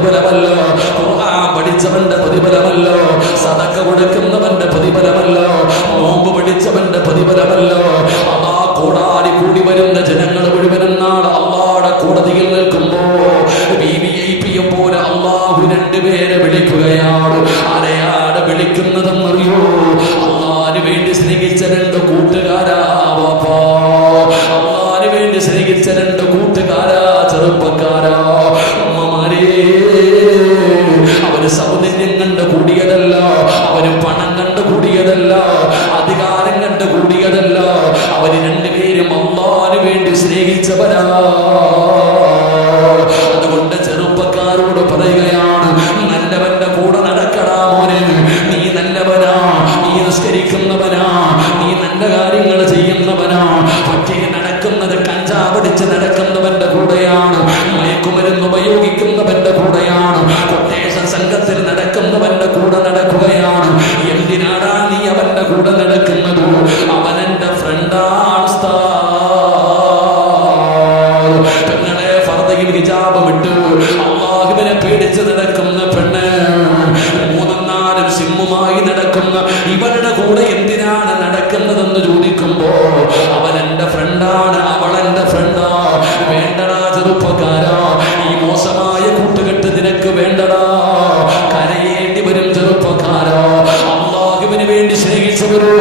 പ്രതിഫലമല്ലോ, ഖുർആൻ പഠിച്ചവന്റെ പ്രതിഫലമല്ലോ, സദഖ കൊടുക്കുന്നവന്റെ പ്രതിഫലമല്ലോ, നോമ്പ് പഠിച്ചവന്റെ പ്രതിഫലമല്ലോ. അല്ലാ കോടാടി കൂടി വരുന്ന ജനങ്ങൾ മുഴുവനും നാളെ അല്ലാഹുവിന്റെ കോടതിയിൽ നിൽക്കുമ്പോ വിവിഐപിയെ പോലെ അല്ലാഹു രണ്ടുപേരെ വിളിക്കുകയാണ്. ആരെയാണ് വിളിക്കുന്നതെന്നറിയോ? അല്ലാഹുവിന് വേണ്ടി സ്നേഹിച്ച രണ്ട് കൂട്ടുകാരാ വാപ്പാ, അല്ലാഹുവിന് വേണ്ടി സ്നേഹിച്ച രണ്ട് കൂട്ടുകാരാ ചെറുപ്പക്കാരാ അമ്മമാരേ. അവര് സൗന്ദര്യം കണ്ട് കൂടിയതല്ല, അവര് പണം കണ്ട് കൂടിയതല്ല, അധികാരം കണ്ട് കൂടിയതല്ല. അവര് രണ്ടുപേരും അല്ലാഹുവിന് വേണ്ടി സ്നേഹിച്ചവരാ. അതുകൊണ്ട് ചെറുപ്പക്കാരോട് പറയുകയാണ്, നല്ലവന്റെ കൂടെ നടക്കടാ മോനെ. നീ നല്ലവനാ, നീ നിസ്കരിക്കുന്നവനാ, നീ നല്ല കാര്യങ്ങൾ ചെയ്യുന്നവനാ. പക്ഷേ നടക്കുന്നത് കഞ്ചാവടിച്ച് നടക്കുന്നവന്റെ കൂടെയാണ്, മയക്കുമരുന്ന് ഉപയോഗിക്കുന്നവന്റെ കൂടെയാണ്, കൊട്ടേഷൻ സംഘത്തിൽ നടക്കുന്നവന്റെ കൂടെ നടക്കുകയാണ്. എന്തിനാടാ നീ അവന്റെ കൂടെ നടക്കുന്നത്? അവനെന്റെ ഫ്രണ്ടാണ്. പെങ്ങളെ ഫർദയിൽ ഹിജാബ് വിട്ട് അല്ലാഹുവിനെ പേടിച്ച് നടക്കുന്ന പെണ്ണ്, 3-4 സിമ്മുമായി നടക്കുന്ന ഇവരുടെ കൂടെ എന്തിനാണ് നടക്കുന്നതെന്ന് ചോദിക്കുമ്പോ അവൻ എന്റെ ഫ്രണ്ടാണ്, അവൾ എന്റെ ഫ്രണ്ടാ. വേണ്ടടാ ചെറുപ്പക്കാരാ, ഈ മോശമായ കൂട്ടുകെട്ട് നിനക്ക് വേണ്ടടാ. കരയേണ്ടി വരും ചെറുപ്പക്കാരാ. അല്ലാഹുവിന് വേണ്ടി സ്നേഹിച്ചവരോ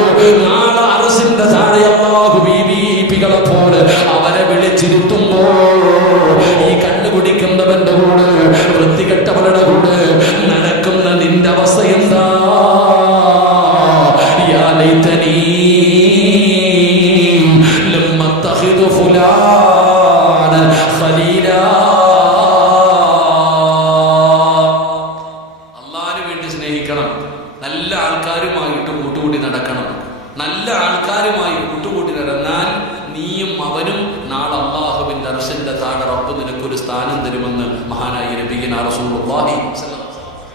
നാളെ അർശിന്റെ താഴെ അല്ലാഹു വിവിഐപികളെ പോലെ അവരെ വിളിച്ചിരുത്തുമ്പോ ഈ കണ്ടുപിടിക്കുന്നവന്റെ കൂടെ, വൃത്തികെട്ടവരുടെ കൂടെ നടക്കുന്ന നിന്റെ അവസ്ഥ എന്താ? യാ ലൈതനീ ലം അത്തഖിദു ഫുലാന ഖലീലാ. അല്ലാഹുവിന് വേണ്ടി സ്നേഹിക്കണം, നല്ല ആൾക്കാരുമായിട്ട് കൂട്ടുകൂടി നടക്കണം. നല്ല ആൾക്കാരുമായി കൂട്ടുകൂടി നടന്നാൽ നീയും അവനും നാളെ അല്ലാഹുവിന്റെ അർശിന്റെ താഴെ റബ്ബ് നിനക്കൊരു സ്ഥാനം തരുമെന്ന് മഹാനായ നബിയുനാ റസൂലുള്ളാഹി സ്വല്ലല്ലാഹു അലൈഹി വസല്ലം.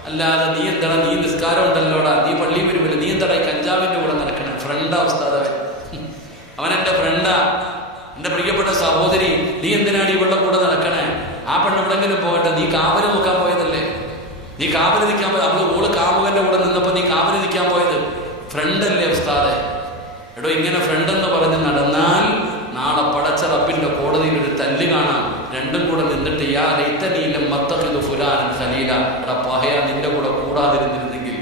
അല്ലാതെ നീ എന്താണ്, നീ നിസ്കാരം ഉണ്ടല്ലോടാ, നീ പള്ളിയിൽ വരുമല്ലോ, നീ എന്താ കഞ്ചാവിന്റെ കൂടെ നടക്കണം? ഫ്രണ്ടാ ഉസ്താദ്, അവൻ എന്റെ ഫ്രണ്ടാ, എന്റെ പ്രിയപ്പെട്ട സഹോദരി. നീ എന്തിനാണ് ഇവളുടെ കൂടെ നടക്കണേ? ആ പെണ്ണ് എവിടെങ്കിലും പോകട്ടെ, നീ കാവല് നോക്കാൻ പോയതല്ലേ? നീ കാവല് നിൽക്കാൻ പോയത്, അവള് ഓള് കാമുകന്റെ കൂടെ നിന്നപ്പോ നീ കാവല് നിൽക്കാൻ പോയത് ഫ്രണ്ടല്ലേ ഉസ്താദെ? എടോ, ഇങ്ങനെ ഫ്രണ്ടെന്ന് പറഞ്ഞ് നടന്നാൽ നാളെ പടച്ച റബ്ബിന്റെ കോടതിയിൽ ഒരു തല്ല് കാണാം. രണ്ടും കൂടെ നിന്നിട്ട് യാ ലൈതനീ ലം അത്തഖിദു ഫുലാനൻ ഖലീല. എടാ പഹയ, നിന്റെ കൂടെ കൂടാതിരുന്നിരുന്നെങ്കിൽ,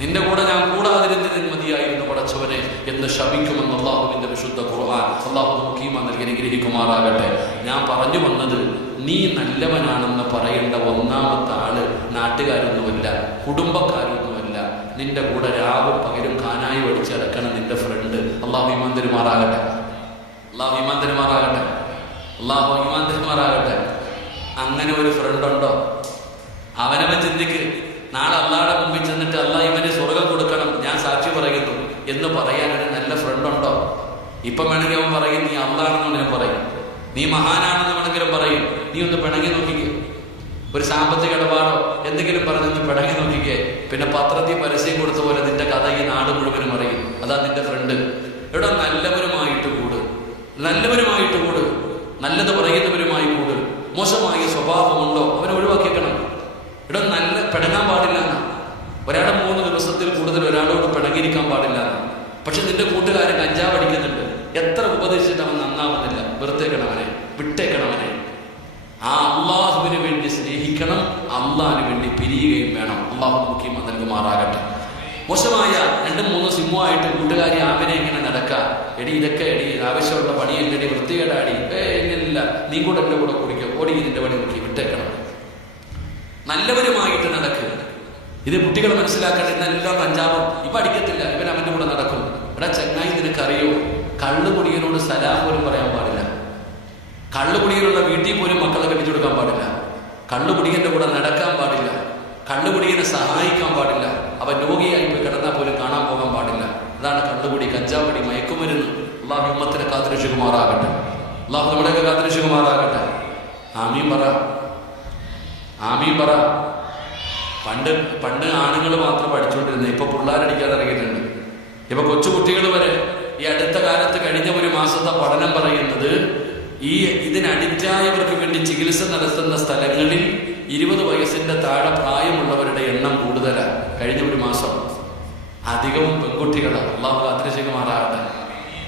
നിന്റെ കൂടെ ഞാൻ കൂടാതിരുന്നതിന് മതിയായിരുന്നു പടച്ചവനെ എന്ന് ശപിക്കുമെന്ന് അല്ലാഹുവിന്റെ വിശുദ്ധ ഖുർആൻ. അല്ലാഹു നമുക്ക് ഈമാൻ നൽകി അനുഗ്രഹിക്കുമാറാകട്ടെ. ഞാൻ പറഞ്ഞു വന്നത്, നീ നല്ലവനാണെന്ന് പറയേണ്ട ഒന്നാമത്തെ ആള് നാട്ടുകാരൊന്നുമല്ല, കുടുംബക്കാരൊന്നുമല്ല, നിന്റെ കൂടെ രാവും പകലും കാനായി പഠിച്ച് കിടക്കണം നിന്റെ ഫ്രണ്ട്. അല്ലാഹു ഈമാൻ തരുമാറാകട്ടെ, അല്ലാഹു ഈമാൻ തരുമാറാകട്ടെ, അല്ലാഹു ഈമാൻ തരുമാറാകട്ടെ. അങ്ങനെ ഒരു ഫ്രണ്ട് ഉണ്ടോ? അവനവൻ ചിന്തിക്ക്. നാളെ അല്ലാഹുടെ മുമ്പിൽ ചെന്നിട്ട് അല്ലാഹ് ഇവന് സ്വർഗം കൊടുക്കണം, ഞാൻ സാക്ഷി പറയുന്നു എന്ന് പറയാൻ ഒരു നല്ല ഫ്രണ്ട് ഉണ്ടോ? ഇപ്പം വേണമെങ്കിൽ അവൻ പറയും നീ അല്ലാഹുവാണെന്ന് പറയും, നീ മഹാനാണെന്ന് വേണമെങ്കിലും പറയും. നീ ഒന്ന് പിണങ്ങി നോക്കിക്കേ, ഒരു സാമ്പത്തിക ഇടപാടോ എന്തെങ്കിലും പറഞ്ഞൊന്ന് പിണങ്ങി നോക്കിക്കേ. പിന്നെ പത്രത്തിൽ പരസ്യം കൊടുത്ത പോലെ നിന്റെ കഥ ഈ നാട് മുഴുവനും അറിയും. അതാ നിന്റെ ഫ്രണ്ട്. ഇവിടെ നല്ലവരുമായിട്ട് കൂട്, നല്ലവരുമായിട്ട് കൂട്, നല്ലത് പറയുന്നവരുമായി കൂട്. മോശമായ സ്വഭാവമുണ്ടോ അവനെ ഒഴിവാക്കിക്കണം. ഇവിടെ നല്ല പിണങ്ങാൻ പാടില്ല. ഒരാളെ 3 ദിവസത്തിൽ കൂടുതൽ ഒരാളോട് പിണങ്ങിയിരിക്കാൻ പാടില്ല. പക്ഷെ നിന്റെ കൂട്ടുകാരൻ കഞ്ചാവ് അടിക്കുന്നുണ്ട്, എത്ര ഉപദേശിച്ചിട്ട് അവൻ നന്നാവുന്നില്ല. വെറുത്തേക്കണവനെ, വിട്ടേക്കണവനെ. ആ അള്ളാഹുവിന് വേണ്ടി സ്നേഹിക്കണം, അള്ളാഹിന് വേണ്ടി പിരിയുകയും വേണം. അള്ളാഹു നമുക്ക് ഈമാൻ നൽകുമാറാകട്ടെ. മോശമായ 2-3 സിമ്മുമായിട്ട് കൂട്ടുകാരി ആമിനെ ഇങ്ങനെ നടക്കുക. എടി ഇതൊക്കെ എടി ആവശ്യമുള്ള പണിയല്ലടി, വൃത്തികേടാടി, ഇല്ല നീ കൂടെ എൻ്റെ കൂടെ കുടിക്കും, ഓടി ഇതിൻ്റെ പണി നോക്കി വിട്ടേക്കണം. നല്ലവരുമായിട്ട് നടക്കുക. ഇത് കുട്ടികൾ മനസ്സിലാക്കേണ്ട. ഇന്നെല്ലാം കഞ്ചാവും ഇപ്പം അടിക്കത്തില്ല, ഇവൻ അവൻ്റെ കൂടെ നടക്കും. എടാ ചങ്ങായി, നിനക്കറിയോ കള്ളുകുടിയനോട് സലാം പോലും പറയാൻ പാടില്ല. കള്ളുകുടിയനുള്ള വീട്ടിൽ പോലും മക്കളെ കെട്ടിച്ചു കൊടുക്കാൻ പാടില്ല. കള്ളുകുടിയന്റെ കൂടെ നടക്കാൻ പാടില്ല. കള്ളുകുടിയനെ സഹായിക്കാൻ പാടില്ല. അവൻ രോഗിയായി പോയി കിടന്നാൽ പോലും കാണാൻ പോകാൻ പാടില്ല. അതാണ് കള്ളുകുടി, കഞ്ചാവടി, മയക്കുമരുന്ന്. അള്ളാഹു ഉമ്മത്തിനെ കാത്തുരക്ഷിക്കുമാറാകട്ടെ. അള്ളാഹു നമ്മുടെയൊക്കെ കാത്തുരക്ഷിക്കുമാറാകട്ടെ. ആമീൻ പറ, ആമീൻ പറ. പണ്ട് ആണുങ്ങൾ മാത്രം പഠിച്ചുകൊണ്ടിരുന്നത്, ഇപ്പൊ പിള്ളേരടിക്കാതെ ഇറങ്ങിയിട്ടുണ്ട്. ഇപ്പൊ കൊച്ചുകുട്ടികൾ വരെ ഈ അടുത്ത കാലത്ത് കഴിഞ്ഞ 1 മാസത്തെ പഠനം പറയുന്നത്, ഈ ഇതിനടിറ്റായവർക്ക് വേണ്ടി ചികിത്സ നടത്തുന്ന സ്ഥലങ്ങളിൽ 20 വയസ്സിന്റെ താഴെ പ്രായമുള്ളവരുടെ എണ്ണം കൂടുതലാണ്. കഴിഞ്ഞ ഒരു മാസം അധികവും പെൺകുട്ടികളാണ്. അള്ളാഹു കാത്തിരശികമാറാകട്ടെ.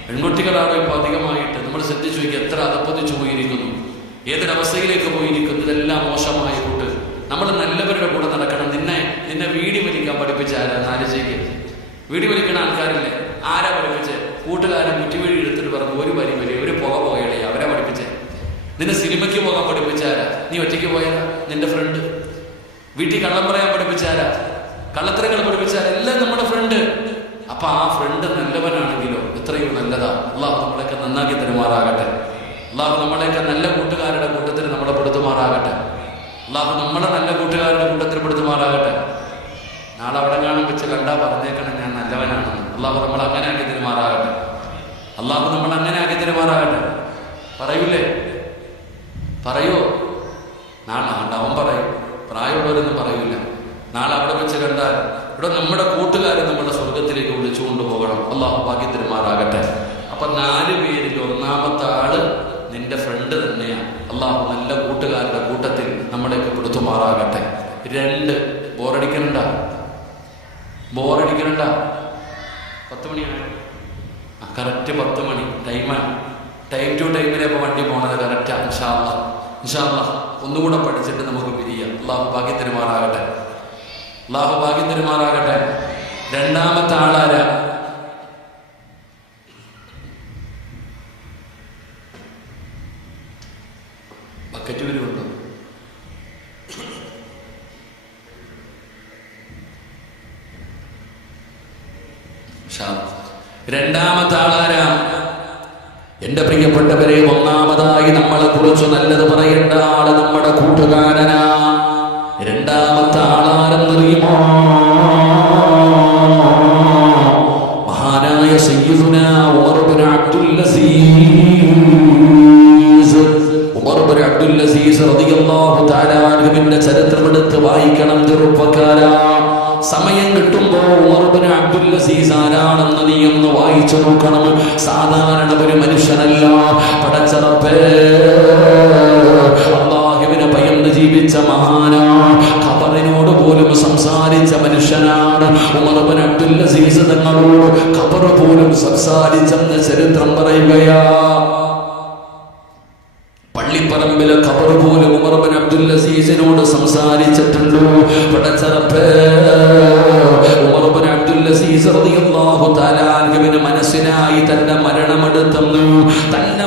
പെൺകുട്ടികളാണ് ഇപ്പോൾ അധികമായിട്ട്. നമ്മൾ ശ്രദ്ധിച്ചു നോക്കി എത്ര അതപ്പതിച്ചു പോയിരിക്കുന്നു, ഏതൊരവസ്ഥയിലേക്ക് പോയിരിക്കുന്നു. ഇതെല്ലാം മോശമായ കൂട്ട്. നമ്മൾ നല്ലവരുടെ കൂടെ നടക്കണം. നിന്നെ വീടി വലിക്കാൻ പഠിപ്പിച്ച ആരാ? നാലുചേക്ക് വീടി വലിക്കുന്ന ആൾക്കാരില്ലേ? ആരാ പഠിപ്പിച്ചേ? കൂട്ടുകാരൻ കുറ്റിവീഴി എടുത്തിട്ട് പറഞ്ഞു ഒരു വരി വലിയ ഒരു പുകയടേ, അവരാ പഠിപ്പിച്ചേ. നിന്നെ സിനിമയ്ക്ക് പോകാൻ പഠിപ്പിച്ചാരാ? നീ ഒറ്റയ്ക്ക് പോയതാ? നിന്റെ ഫ്രണ്ട്. വീട്ടിൽ കള്ളം പറയാൻ പഠിപ്പിച്ചാരാ? കള്ളത്തരങ്ങൾ പഠിപ്പിച്ചാരാ? എല്ലാം നമ്മുടെ ഫ്രണ്ട്. അപ്പൊ ആ ഫ്രണ്ട് നല്ലവനാണെങ്കിലോ എത്രയോ നല്ലതാ. അള്ളാഹു നമ്മളെയൊക്കെ നന്നാക്കി തരുമാറാകട്ടെ. അള്ളാഹു നമ്മളെയൊക്കെ നല്ല കൂട്ടുകാരുടെ കൂട്ടത്തിൽ നമ്മളെ പെടുത്തുമാറാകട്ടെ. അള്ളാഹു നമ്മളെ നല്ല കൂട്ടുകാരുടെ കൂട്ടത്തിൽ പെടുത്തുമാറാകട്ടെ. നാളെ അവിടെ കാണാൻ വെച്ച് കണ്ടാ പറഞ്ഞേക്കണം ഞാൻ നല്ലവനാണെന്ന്. അള്ളാഹു നമ്മൾ അങ്ങനെ ആക്കി തരുമാറാകട്ടെ. അള്ളാഹു നമ്മൾ അങ്ങനെ ആക്കി തരുമാറാകട്ടെ. പറയൂലേ? പറയോ? നാളെ അവൻ പറയും. പ്രായമുള്ളവരൊന്നും പറയൂല. നാളെ അവിടെ വെച്ച് കണ്ടാൽ ഇവിടെ നമ്മുടെ കൂട്ടുകാരെ നമ്മുടെ സ്വർഗത്തിലേക്ക് വിളിച്ചു കൊണ്ടുപോകണം. അള്ളാഹു ഭാഗ്യം തരുമാറാകട്ടെ. അപ്പൊ 4 പേരിൽ ഒന്നാമത്തെ ആള് നിന്റെ ഫ്രണ്ട് തന്നെയാണ്. അള്ളാഹു നല്ല കൂട്ടുകാരുടെ കൂട്ടത്തിൽ നമ്മളെയൊക്കെ പെടുത്തുമാറാകട്ടെ. 2 ബോറടിക്കണ്ട. 10 മണിയാണ്. കറക്റ്റ് 10 മണി ടൈമാണ്. ടൈം ടു ടൈമിലേക്ക് വണ്ടി പോണത് കറക്റ്റാ. ഇൻഷാ അല്ലാഹ് ഒന്നുകൂടെ പഠിച്ചിട്ട് നമുക്ക് പിരിയാം. അള്ളാഹു ഭാഗ്യം തരുമാറാകട്ടെ. അള്ളാഹു ഭാഗ്യം തരുമാറാകട്ടെ. 2ാമത്തെ ആളാരാ? ബക്കറ്റ് വരുമുണ്ടോ? രണ്ടാമത്തെ ആളാരാ? എന്റെ പ്രിയപ്പെട്ടവരെ, ഒന്നാമതായി നമ്മളെ കുറിച്ച് നല്ലത് പറയേണ്ട ആള് നമ്മുടെ കൂട്ടുകാരനാ. 2ാമത്തെ ആളാരെന്നറിയുമോ? മഹാനായ സയ്യിദുനാ ഉമർ ഇബ്നു അബ്ദുൽ അസീസ്. ഉമർ ഇബ്നു അബ്ദുൽ അസീസ് റളിയല്ലാഹു തആല അൻഹുവിന്റെ ചരിത്രം എടുത്ത് വായിക്കണം ചെറുപ്പക്കാരാ. സമയം കിട്ടുമ്പോ ഉമർ ഇബ്നു അബ്ദുൽ അസീസ് ആരാണെന്ന് നീ ഒന്ന് വായിച്ചു നോക്കണം. സാധാരണ ഒരു മനുഷ്യനല്ല. പടച്ചറപ്പേ, അല്ലാഹുവിനെ ഭയന്ന് ജീവിച്ച മഹാനാ. ഖബറിനോട് പോലും സംസാരിച്ച മനുഷ്യനാണ് ഉമർ ഇബ്നു അബ്ദുൽ അസീസ്. തങ്ങളോട് ഖബർ പോലും സംസാരിച്ചെന്ന് ചരിത്രം പറയുകയാ. പള്ളിപ്പറമ്പിലെ ഖബർ പോലും ഉമർ ഇബ്നു അബ്ദുൽ അസീസിനോട് സംസാരിച്ചിട്ടുണ്ട്. പടച്ചറപ്പേ, ഉമർ ഇബ്നു അബ്ദുൽ അസീസ് റളിയല്ലാഹു തആല അൻഹുവിന് മനസ്സിനായി തന്റെ മരണമെടുത്തെന്നു. തന്റെ